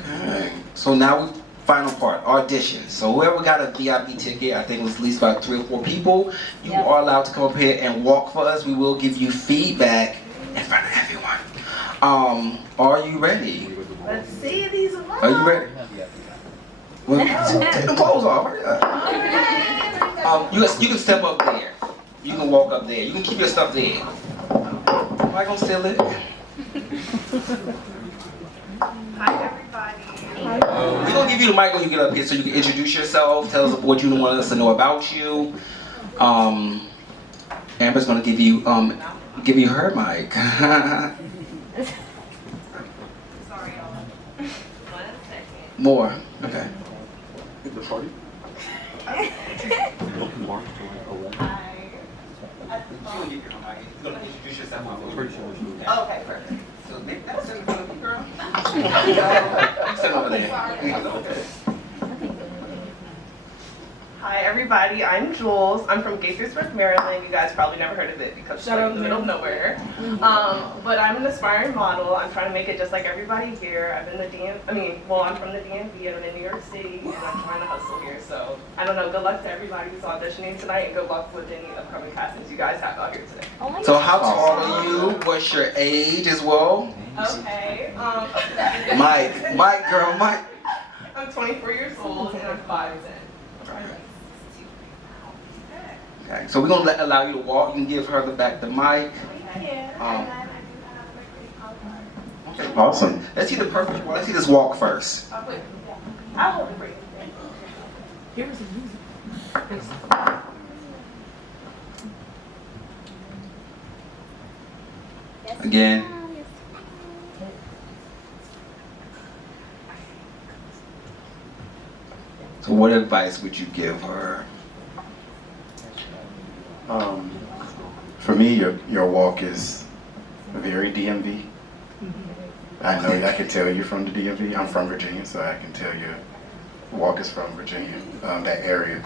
Okay. So now, final part, auditions. So whoever got a VIP ticket, I think it was at least about 3 or 4 people, you are allowed to come up here and walk for us. We will give you feedback in front of everyone. Are you ready? Let's see these walks. Are you ready? Well, take the clothes off. You can step up there. You can walk up there. You can keep your stuff there. Am I gonna steal it? Hi, everybody. We're gonna give you the mic when you get up here so you can introduce yourself, tell us what you want us to know about you. Amber's gonna give you her mic. Sorry, y'all. 1 second. More. Okay. Okay, perfect. So make that sit in front of you, girl. Sit over there. Hi, everybody. I'm Jules. I'm from Gaithersburg, Maryland. You guys probably never heard of it because it's like in the middle of nowhere. But I'm an aspiring model. I'm trying to make it just like everybody here. I'm from the DMV. I'm in New York City, and I'm trying to hustle here. So I don't know. Good luck to everybody who's auditioning tonight, and good luck with any upcoming castings you guys have out here today. So how tall are you? What's your age as well? Okay. Mike, girl, Mike. I'm 24 years old, and I'm 5'10". Okay, so we're gonna allow you to walk. You can give her the mic. Okay, awesome. Let's see the perfect walk. Let's see this walk first. I'll hold it for you. Here's the music. Again. So what advice would you give her? For me, your walk is very DMV. I know I can tell you're from the DMV. I'm from Virginia, so I can tell your walk is from Virginia, that area.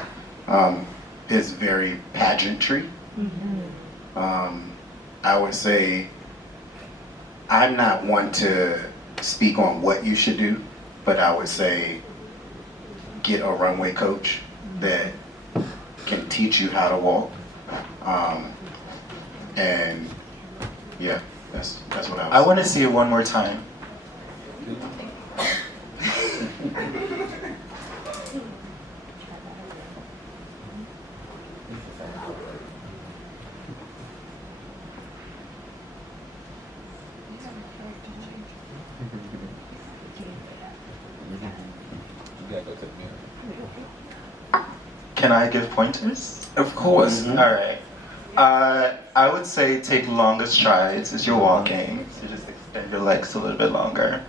It's very pageantry. I would say I'm not one to speak on what you should do, but I would say get a runway coach that can teach you how to walk. And yeah, that's what I was. I want to see it one more time. Can I give pointers? Of course. All right. I would say take longer strides as you're walking. So just extend your legs a little bit longer.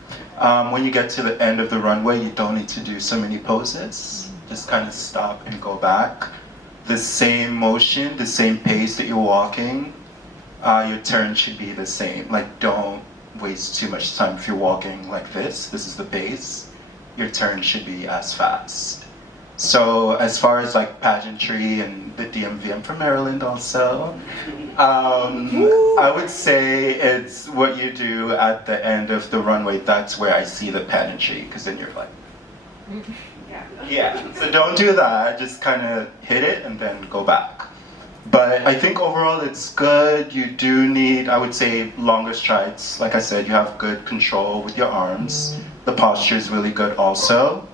When you get to the end of the runway, you don't need to do so many poses. Just kind of stop and go back. The same motion, the same pace that you're walking, your turn should be the same. Like, don't waste too much time if you're walking like this. This is the pace. Your turn should be as fast. So as far as like pageantry and the DMV, I'm from Maryland also. I would say it's what you do at the end of the runway. That's where I see the pageantry, because then you're like, yeah. So don't do that. Just kind of hit it and then go back. But I think overall it's good. You do need, I would say, longer strides. Like I said, you have good control with your arms. The posture is really good also.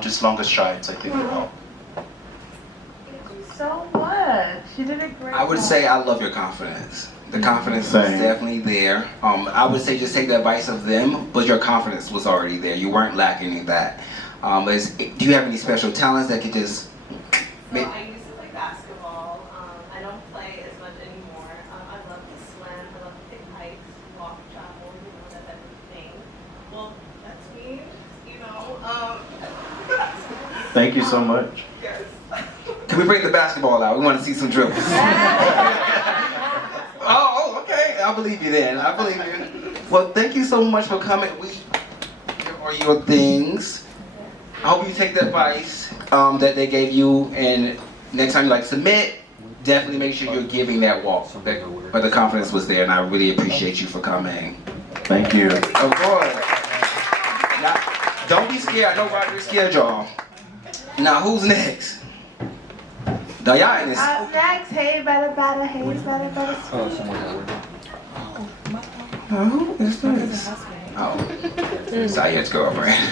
Just longer strides, I think, will help. Thank you so much. You did a great I would job. say I love your confidence. The confidence is Same. definitely there. I would say just take the advice of them, but your confidence was already there. You weren't lacking in that. Do you have any special talents that could just make... I used to play basketball. I don't play as much anymore. I love to swim. I love to take hikes, walk, travel, that type of thing. Well, that's me, Thank you so much. Yes. Can we bring the basketball out? We want to see some dribbles. Oh, okay. I believe you then. I believe you. Well, thank you so much for coming. Here are your things. I hope you take the advice that they gave you, and next time you like submit, definitely make sure you're giving that walk. But the confidence was there, and I really appreciate you for coming. Thank you. Of course. Now, don't be scared. I know Roderick scared y'all. Now, who's next? Diana. Up next, hey, better, hey, better. Who is this? Oh, Zayed's girlfriend.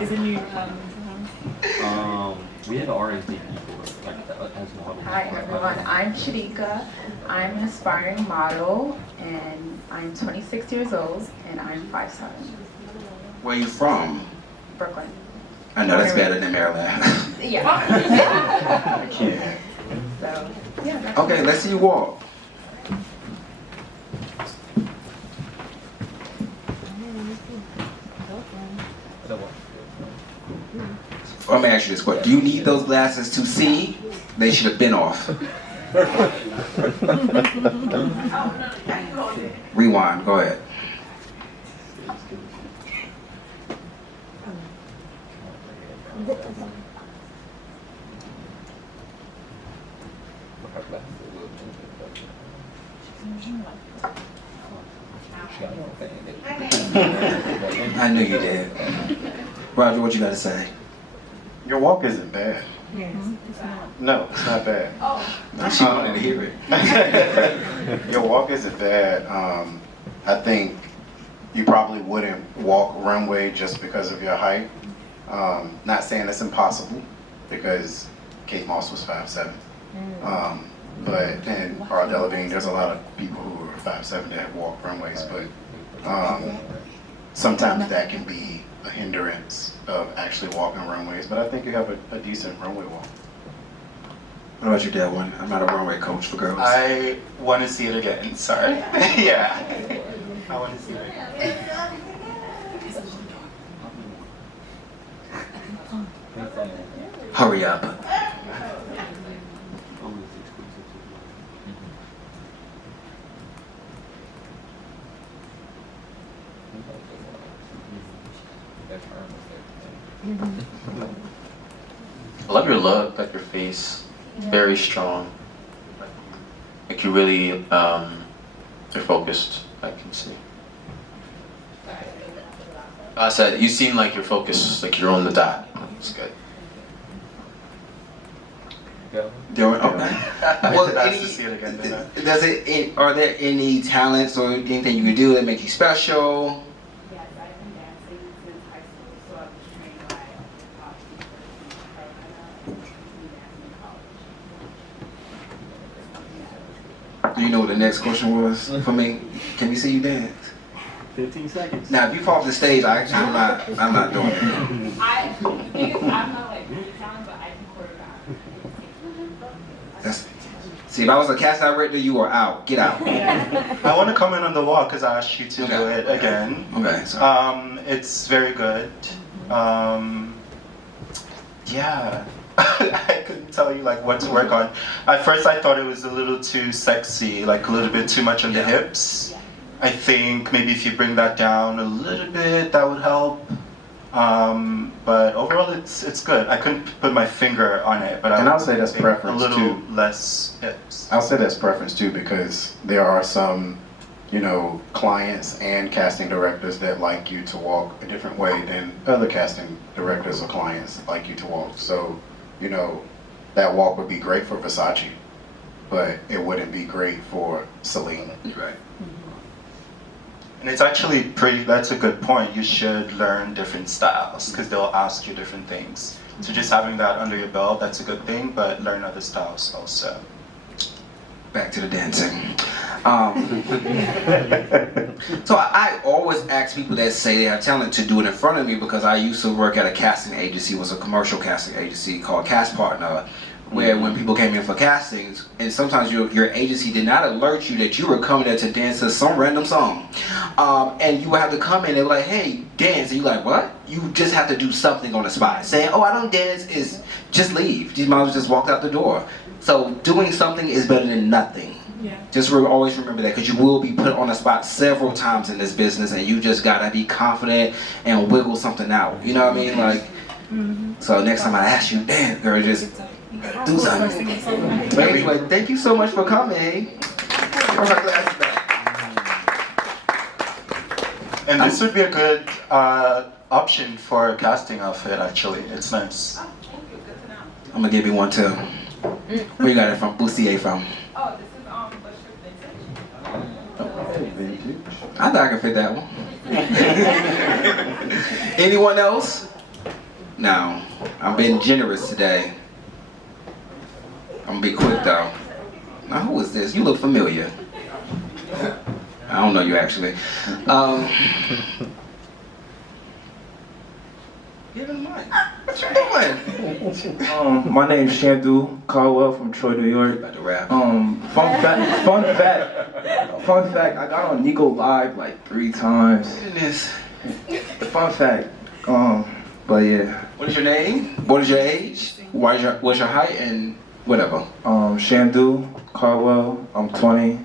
Isn't you we had R&D before, like as models. Hi everyone, I'm Sharika. I'm an aspiring model and I'm 26 years old and I'm 5'7". Where you from? Brooklyn. I know that's better than Maryland. Yeah. I can't. So, yeah. That's Okay, let's see you walk. Let me ask you this question. Do you need those glasses to see? They should have been off. Rewind, go ahead. I knew you did. Roger, what you got to say? Your walk isn't bad. Yes. No, it's not bad. She wanted to hear it. Your walk isn't bad. I think you probably wouldn't walk runway just because of your height. Not saying it's impossible, because Kate Moss was 5'7". But in Delwin, there's a lot of people who are 5'7" that walk runways, but sometimes that can be a hindrance of actually walking runways. But I think you have a decent runway walk. What about you, Delwin? I'm not a runway coach for girls. I want to see it again, sorry. Yeah. I want to see it again. Hurry up. I love your look, like your face, very strong. Like you really, you're focused, I can see. I said, you seem like you're focused, like you're on the dot. It's good. Delwin, okay. Well, Nice to see it again, then. are there any talents or anything you can do that make you special? Yes, I've been dancing since high school, so I was trained by Do you know what the next question was for me? Can we see you dance? 15 seconds. Now, if you fall off the stage, I'm not doing it. The thing is, I'm not like really talented, but I can choreograph. See, if I was a cast director, you are out. Get out. I want to comment on the walk because I asked you to do it again. Okay. It's very good. Yeah. I couldn't tell you like what to work on. At first I thought it was a little too sexy, like a little bit too much on the hips. I think maybe if you bring that down a little bit, that would help. But overall it's good. I couldn't put my finger on it, but I'll say that's preference a little too. less hips. I'll say that's preference too, because there are some, clients and casting directors that like you to walk a different way than other casting directors or clients like you to walk. So, that walk would be great for Versace, but it wouldn't be great for Celine. Right. And it's actually that's a good point. You should learn different styles because they'll ask you different things. So just having that under your belt, that's a good thing, but learn other styles also. Back to the dancing. So I always ask people that say they have talent to do it in front of me because I used to work at a casting agency. It was a commercial casting agency called Cast Partner, where when people came in for castings, and sometimes your agency did not alert you that you were coming there to dance to some random song. And you would have to come in, they were like, hey, dance. And you're like, what? You just have to do something on the spot. Saying, oh, I don't dance is just leave. You might as well just walk out the door. So doing something is better than nothing. Yeah. Just always remember that, because you will be put on the spot several times in this business, and you just gotta be confident and wiggle something out. You know what I mean? Like, so next time I ask you, damn, girl, just do something. But anyway, thank you so much for coming. And this would be a good option for a casting outfit, actually. It's nice. I'm gonna give you one too. Where you got it from? Bustier from? Oh, this is vintage. I thought I could fit that one. Anyone else? No. I'm being generous today. I'm gonna be quick though. Now who is this? You look familiar. I don't know you actually. Give him the mic. What you doing? My name's Shandu Caldwell from Troy, New York. About to rap. Fun fact, I got on Nico Live like 3 times. Goodness. Fun fact, but yeah. What is your name? What is your age? What's your height and whatever? Shandu Caldwell, I'm 20.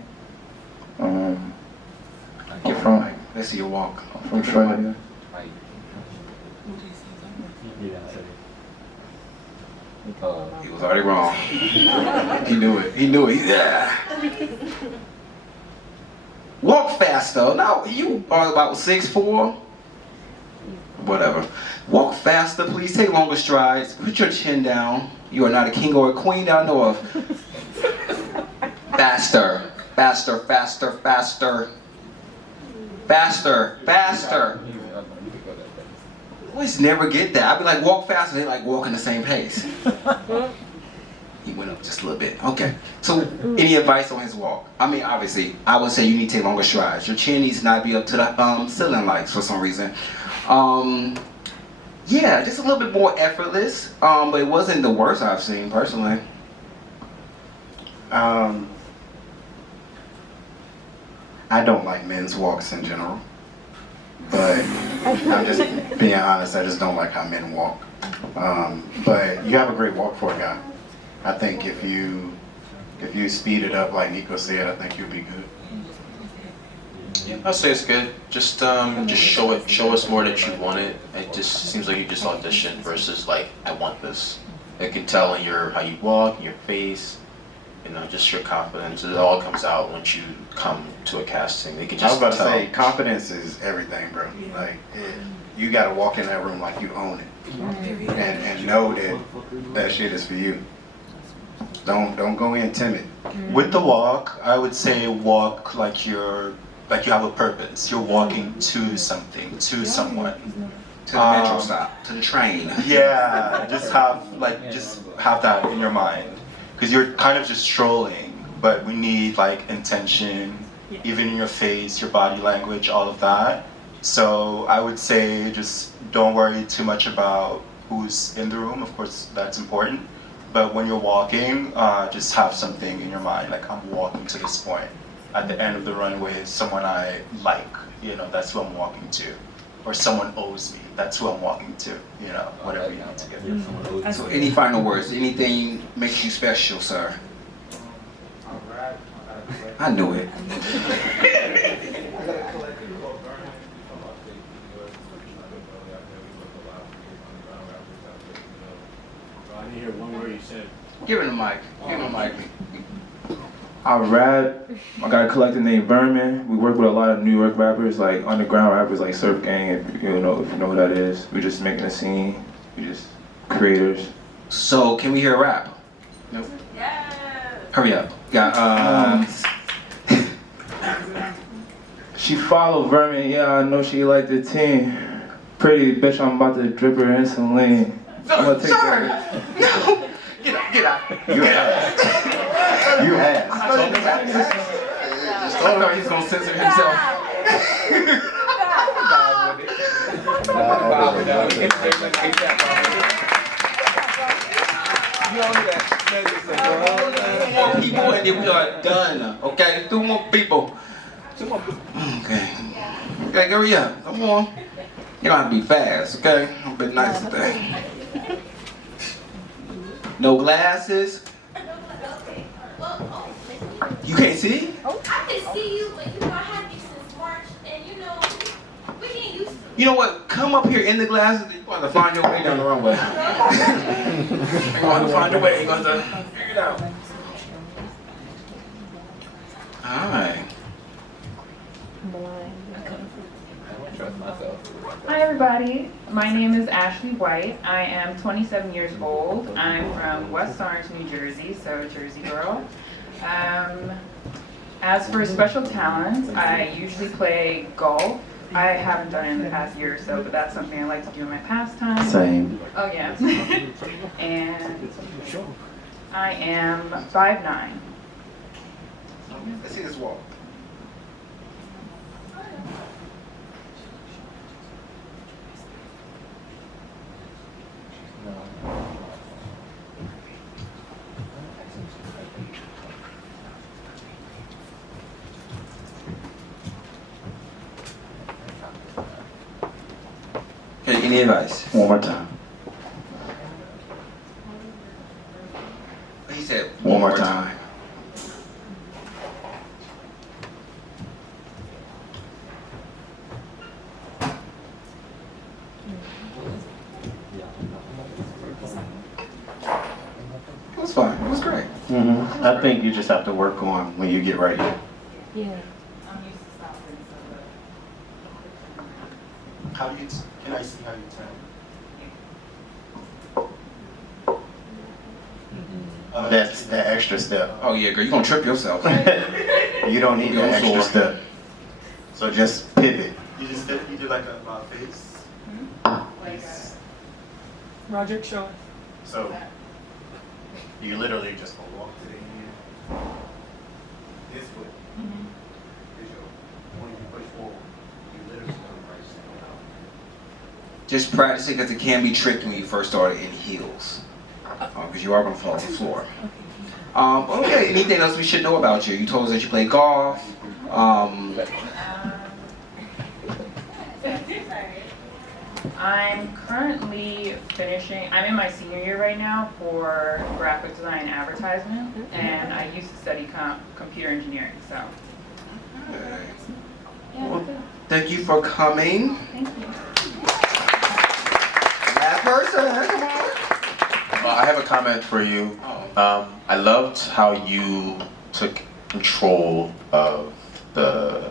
Get from. Let's see your walk. I'm from Troy, New York. He was already wrong. He knew it. Yeah. Walk faster. Now, you are about 6'4". Whatever. Walk faster, please. Take longer strides. Put your chin down. You are not a king or a queen that I know of. Faster. Faster, faster, faster. Faster, faster. I always never get that. I'd be like, walk faster. They like walking the same pace. He went up just a little bit. Okay. So, any advice on his walk? I mean, obviously, I would say you need to take longer strides. Your chin needs to not be up to the ceiling lights for some reason. Yeah, just a little bit more effortless. But it wasn't the worst I've seen personally. I don't like men's walks in general, but I'm just being honest. I just don't like how men walk. But you have a great walk for a guy. I think if you speed it up like Nico said, I think you'll be good. Yeah, I'll say it's good. Just show us more that you want it. It just seems like you just auditioned versus like, I want this. I can tell in how you walk, in your face, just your confidence. It all comes out once you come to a casting. They can just I was about tell. to say, confidence is everything, bro. Like, you gotta walk in that room like you own it, and know that shit is for you. Don't go in timid. With the walk, I would say walk like you have a purpose. You're walking to something, to someone. To the metro stop, to the train. Yeah, just have that in your mind. Because you're kind of just strolling, but we need like intention, even in your face, your body language, all of that. So I would say just don't worry too much about who's in the room. Of course, that's important. But when you're walking, just have something in your mind, like I'm walking to this point. At the end of the runway is someone I like, you know, that's who I'm walking to. Or someone owes me, that's who I'm walking to, you know, whatever you need to get. So any final words? Anything makes you special, sir? I knew it. I didn't hear one word you said. Give him the mic. Give him the mic. I rap. I got a collective named Vermin. We work with a lot of New York rappers, like underground rappers, like Surf Gang. If you know who that is. We just making a scene. We just creators. So can we hear rap? Nope. Yes. Hurry up. Got She follow Vermin. Yeah, I know she like the team. Pretty bitch, I'm about to drip her in some lean. I'm gonna take that. No. Get out. You ass. You ass. I thought he was gonna censor himself. Two more people and then we are done. Okay, 2 more people. Okay. Okay, hurry up. Come on. You don't have to be fast, okay? I'm a bit nice today. No glasses. You can't see? I can see you, but you know I had you since March, and you know we getting used to. You know what? Come up here in the glasses. You're going to find your way down the runway. You're going to find your way. You're going to figure it out. All right. Hi everybody, my name is Ashley White. I am 27 years old. I'm from West Orange, New Jersey, so Jersey girl. As for special talents, I usually play golf. I haven't done it in the past year or so, but that's something I like to do in my pastime. Same. Oh yeah. And I am 5'9". Let's see this wall. Okay, any advice? One more time. He said One more time. It was fun. It was great. I think you just have to work on when you get ready. Yeah. How do you, can I see how you turn? That's the extra step. Oh yeah, girl, you're gonna trip yourself. You don't need that extra step. So just pivot. You just did, you do like a face? Like Roderick, show us. So you literally just go walk to the end. This way. Is your when you push forward, you literally come right straight out. Just practice it because it can be tricky when you first start in heels. Because you are going to fall on the floor. Okay, anything else we should know about you? You told us that you play golf. I'm currently finishing, I'm in my senior year right now for graphic design and advertisement, and I used to study computer engineering, so. Well, thank you for coming. Thank you. Last person, come on. I have a comment for you. I loved how you took control of the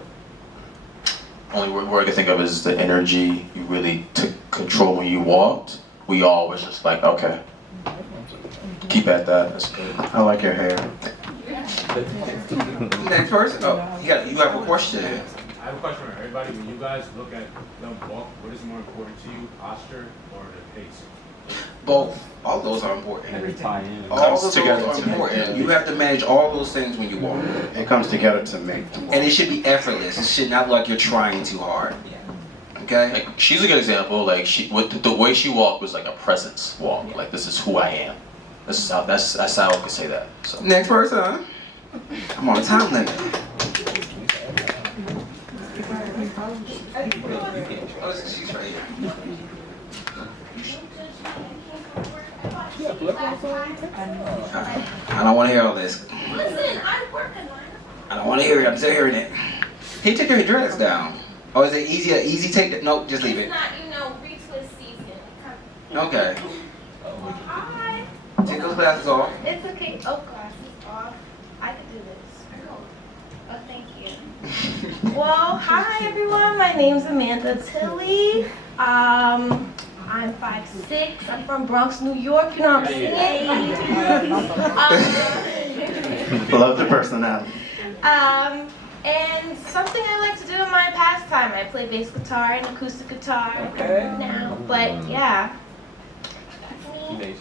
only word I can think of is the energy. You really took control when you walked. We all was just like, okay, keep at that. That's good. I like your hair. Next person. Oh, you have a question. I have a question for everybody. When you guys look at them walk, what is more important to you, posture or the pace? Both. All those are important. Every tie in. All of those are important. You have to manage all those things when you walk. It comes together to make. And it should be effortless. It should not look like you're trying too hard. Okay? Like she's a good example. Like the way she walked was like a presence walk. Like this is who I am. That's how I could say that. So. Next person, huh? I'm on a time limit. She's right here. I don't want to hear all this. Listen, I'm working on it. I don't want to hear it. I'm still hearing it. He took your dreads down. Oh, is it easy take it? Nope, just leave it. It's not, retwist season. Okay. Hi. Take those glasses off. It's okay. Oh, glasses off. I can do this. Oh, thank you. Well, hi everyone. My name's Amanda Tilley. I'm 5'6". I'm from Bronx, New York. You know what I'm saying? Love the personality. And something I like to do in my pastime. I play bass guitar and acoustic guitar now. But yeah, that's me.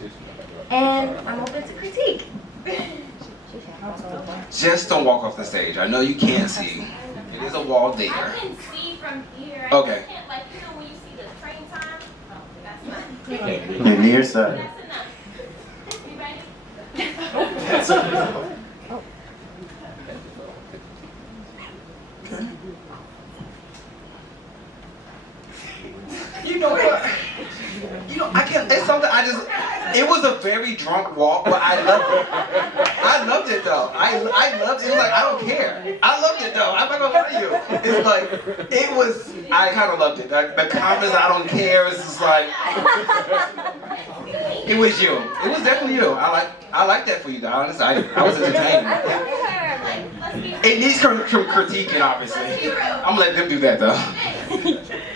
And I'm open to critique. Just don't walk off the stage. I know you can't see. It is a wall there. I can see from here. Okay. I just can't, like, when you see the train time. Oh, that's not. You're nearsighted. That's enough. You ready? You know what? I can't. It's something I just. It was a very drunk walk, but I loved it. I loved it though. I loved it. It was like I don't care. I loved it though. I'm not gonna lie to you. It's like it was. I kind of loved it. Like, the comments, I don't care. It's just like it was you. It was definitely you. I like that for you, though. Honestly, I was entertained. It needs some critiquing, obviously. I'm gonna let them do that though.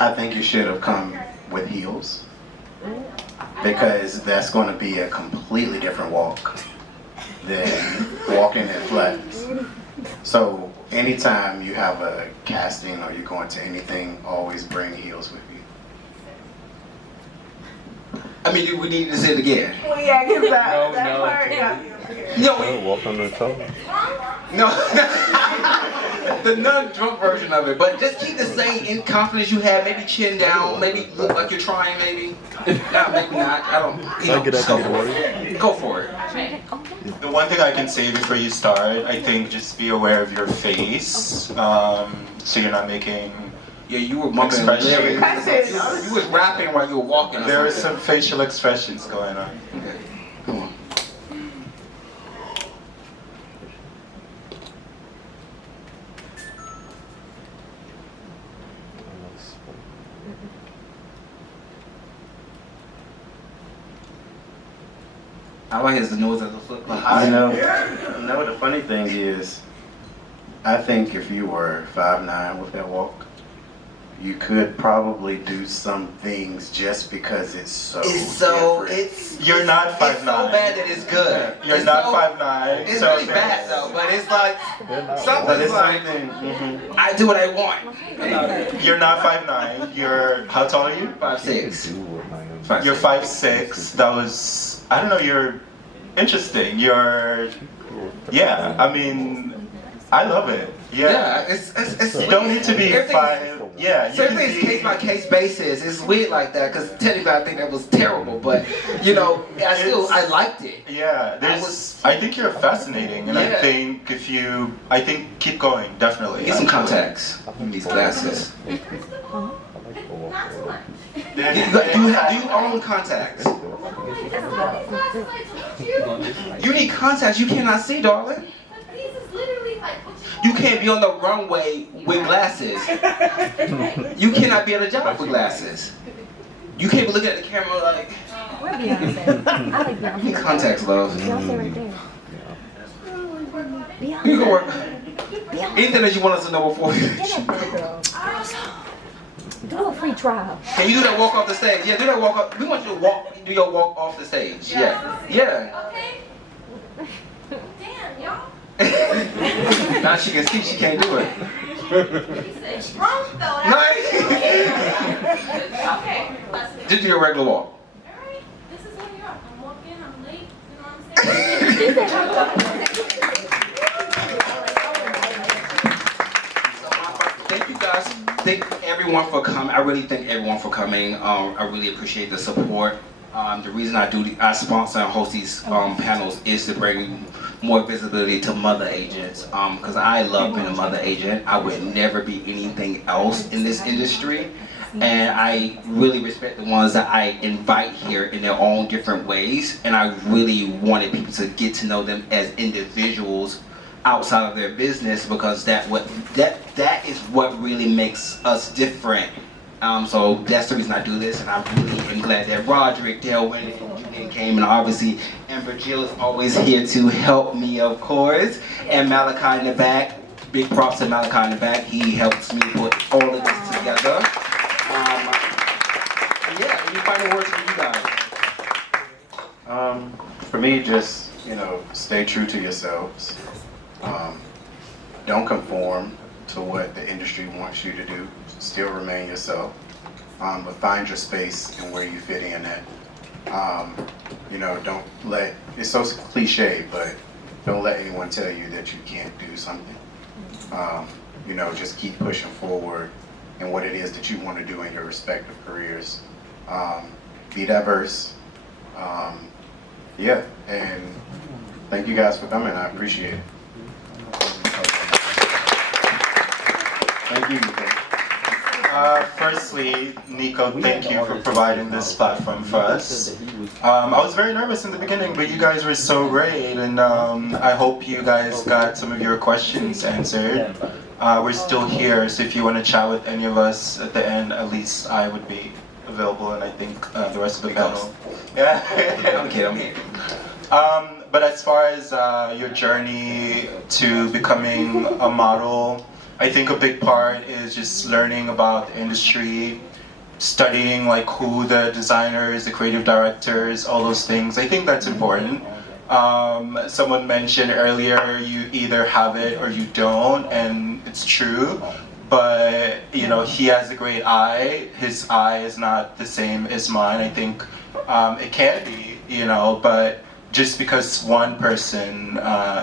I think you should have come with heels, because that's going to be a completely different walk than walking in flats. So anytime you have a casting or you're going to anything, always bring heels with you. I mean, we need to say it again. Well, yeah, because that part got me over here. No, walk on the toe. no, the non-drunk version of it. But just keep the same confidence you had. Maybe chin down. Maybe look like you're trying. Maybe. No, maybe not. I don't. Go for it. The one thing I can say before you start, I think just be aware of your face, so you're not making. Yeah, you were mumbling. You was rapping while you were walking. There were some facial expressions going on. Okay. Come on. I like his nose as a flip. I know. You know, the funny thing is, I think if you were 5'9" with that walk, you could probably do some things just because it's so different. You're not 5'9". It's so bad that it's good. You're not 5'9". It's so really bad though, but it's like But something's it's like something. I do what I want. You're not 5'9". You're how tall are you? 5'6". You're 5'6". That was I don't know. You're interesting. You're I mean, I love it. Yeah, it's you don't need to be everything- 5. Yeah, So everything's case by case basis. It's weird like that because technically I think that was terrible, but I liked it. Yeah, I think you're fascinating, and I think I think keep going, definitely. Get some contacts. These glasses. Do you own contacts? You need contacts. You cannot see, darling. You can't be on the runway with glasses. You cannot be at a job with glasses. You can't be looking at the camera like. Where Beyonce? I like Beyonce. Need contacts, love. Beyonce right there. You can go work. Anything that you want us to know before you. Do a free trial. Can you do that walk off the stage? Yeah, do that walk off. We want you to do your walk off the stage. Yeah. Yeah. Okay. Damn, y'all. Now she can see she can't do it. He said drunk though. Nice. Okay. Just do your regular walk. Alright. This is New York. I'm walking, I'm late. You know what I'm saying? Thank you guys. Thank everyone for coming. I really thank everyone for coming. I really appreciate the support. The reason I sponsor and host these panels is to bring more visibility to mother agents. Because I love being a mother agent. I would never be anything else in this industry. And I really respect the ones that I invite here in their own different ways. And I really wanted people to get to know them as individuals outside of their business, because that is what really makes us different. So that's the reason I do this, and I really am glad that Roderick, Delwin, and Julian came, and obviously Ember Jill is always here to help me, of course, and Malachi in the back. Big props to Malachi in the back. He helps me put all of this together. Yeah, any final words from you guys? For me, just, stay true to yourselves. Don't conform to what the industry wants you to do. Still remain yourself, but find your space and where you fit in at. Don't let, it's so cliche, but don't let anyone tell you that you can't do something. Just keep pushing forward in what it is that you want to do in your respective careers. Be diverse. And thank you guys for coming. I appreciate it. Thank you, Nico. Firstly, Nico, thank you for providing this platform for us. I was very nervous in the beginning, but you guys were so great, and I hope you guys got some of your questions answered. We're still here, so if you want to chat with any of us at the end, at least I would be available, and I think the rest of the panel. Yeah, I'm kidding. But as far as your journey to becoming a model, I think a big part is just learning about the industry, studying like who the designers, the creative directors, all those things. I think that's important. Someone mentioned earlier, you either have it or you don't, and it's true. But he has a great eye. His eye is not the same as mine. I think it can be, but just because one person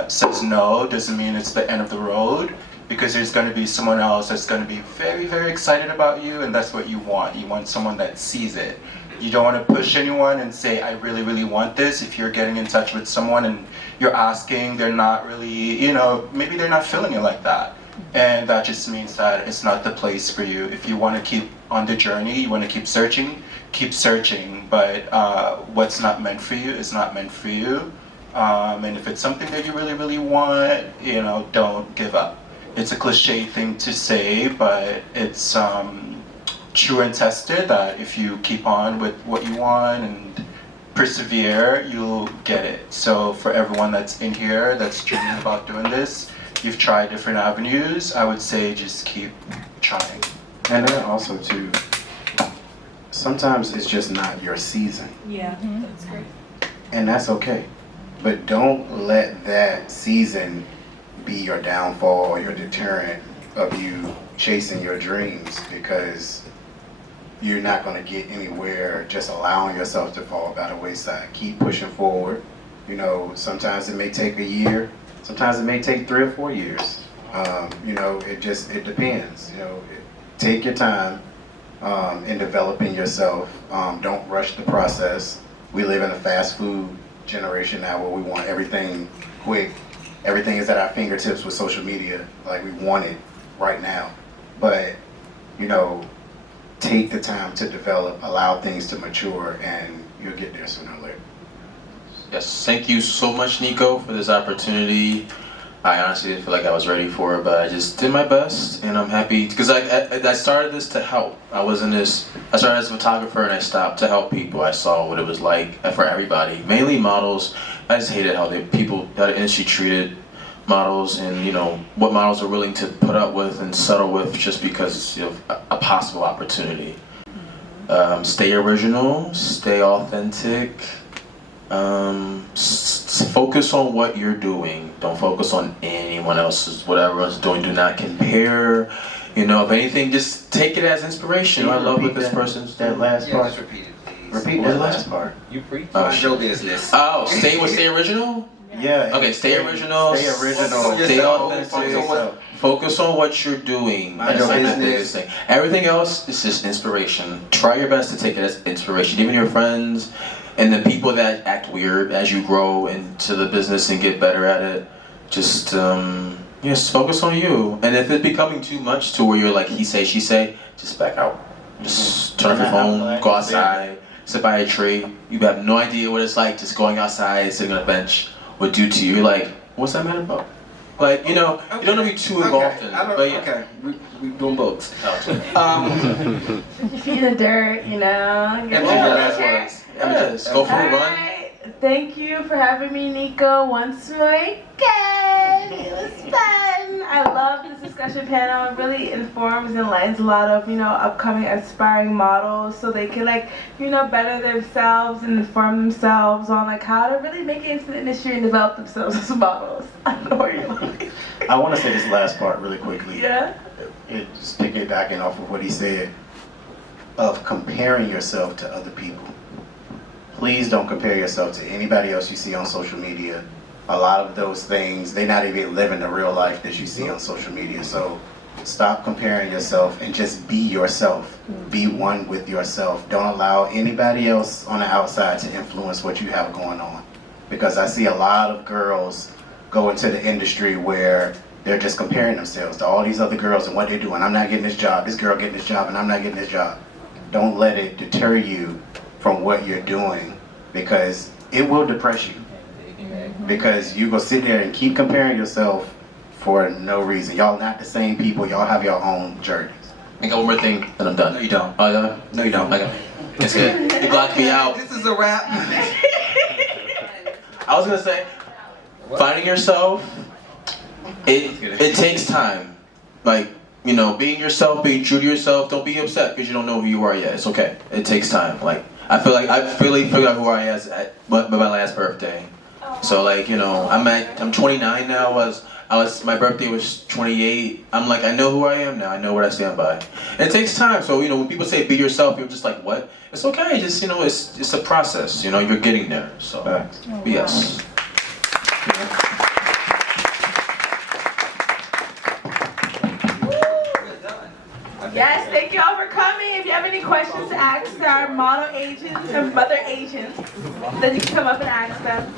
says no doesn't mean it's the end of the road. Because there's going to be someone else that's going to be very, very excited about you, and that's what you want. You want someone that sees it. You don't want to push anyone and say, I really, really want this. If you're getting in touch with someone and you're asking, they're not really, maybe they're not feeling it like that. And that just means that it's not the place for you. If you want to keep on the journey, you want to keep searching. But what's not meant for you is not meant for you. And if it's something that you really, really want, don't give up. It's a cliche thing to say, but it's true and tested that if you keep on with what you want and persevere, you'll get it. So for everyone that's in here that's dreaming about doing this, you've tried different avenues, I would say just keep trying. And then also too, sometimes it's just not your season. Yeah, that's great. And that's okay. But don't let that season be your downfall or your deterrent of you chasing your dreams, because you're not going to get anywhere just allowing yourself to fall by the wayside. Keep pushing forward. Sometimes it may take a year, sometimes it may take 3 or 4 years. It depends. Take your time in developing yourself. Don't rush the process. We live in a fast food generation now where we want everything quick. Everything is at our fingertips with social media. Like, we want it right now. But, take the time to develop, allow things to mature, and you'll get there sooner or later. Yes, thank you so much, Nico, for this opportunity. I honestly didn't feel like I was ready for it, but I just did my best, and I'm happy because I started this to help. I started as a photographer, and I stopped to help people. I saw what it was like for everybody, mainly models. I just hated how the industry treated models, and what models are willing to put up with and settle with just because of a possible opportunity. Stay original, stay authentic. Focus on what you're doing. Don't focus on anyone else's, what everyone's doing. Do not compare. If anything, just take it as inspiration. I love what this person's doing. That last part. Just repeat it, please. Repeat that last part. You preach. Show business. Oh, stay original? Yeah. Okay, stay original. Stay original. Stay authentic. Focus on what you're doing. That's like the biggest thing. Everything else is just inspiration. Try your best to take it as inspiration. Even your friends, And the people that act weird as you grow into the business and get better at it, just just focus on you. And if it's becoming too much to where you're like he say, she say, just back out. Just turn off your phone, go outside, sit by a tree. You have no idea what it's like just going outside, sitting on a bench, would do to you. You're like, what's that man about? Like, you don't want to be too involved in it. But yeah. Okay, we doing both. Your feet in the dirt, you know. Get your last words. Yes, go for a run. Alright, thank you for having me, Nico, once more again. It was fun. I love this discussion panel. It really informs and enlightens a lot of, upcoming aspiring models so they can better themselves and inform themselves on how to really make it into the industry and develop themselves as models. I don't know where you're going. I want to say this last part really quickly. Yeah? Just piggybacking off of what he said, of comparing yourself to other people. Please don't compare yourself to anybody else you see on social media. A lot of those things, they're not even living the real life that you see on social media. So stop comparing yourself and just be yourself. Be one with yourself. Don't allow anybody else on the outside to influence what you have going on. Because I see a lot of girls go into the industry where they're just comparing themselves to all these other girls and what they're doing. I'm not getting this job, this girl getting this job, and I'm not getting this job. Don't let it deter you from what you're doing, because it will depress you. Because you go sit there and keep comparing yourself for no reason. Y'all not the same people. Y'all have your own journeys. I got one more thing, and I'm done. No, you don't. Oh, yeah? No, you don't. Okay. That's it. You blocked me out. This is a wrap. I was gonna say, finding yourself, it takes time. Being yourself, being true to yourself. Don't be upset because you don't know who you are yet. It's okay. It takes time. I feel like I really figured out who I am at my last birthday. So I'm 29 now. My birthday was 28. I'm like, I know who I am now. I know what I stand by. And it takes time. So when people say be yourself, you're just like, what? It's okay. Just it's a process. You're getting there. So yes. Yes, thank you all for coming. If you have any questions to ask our model agents and mother agents, then you can come up and ask them.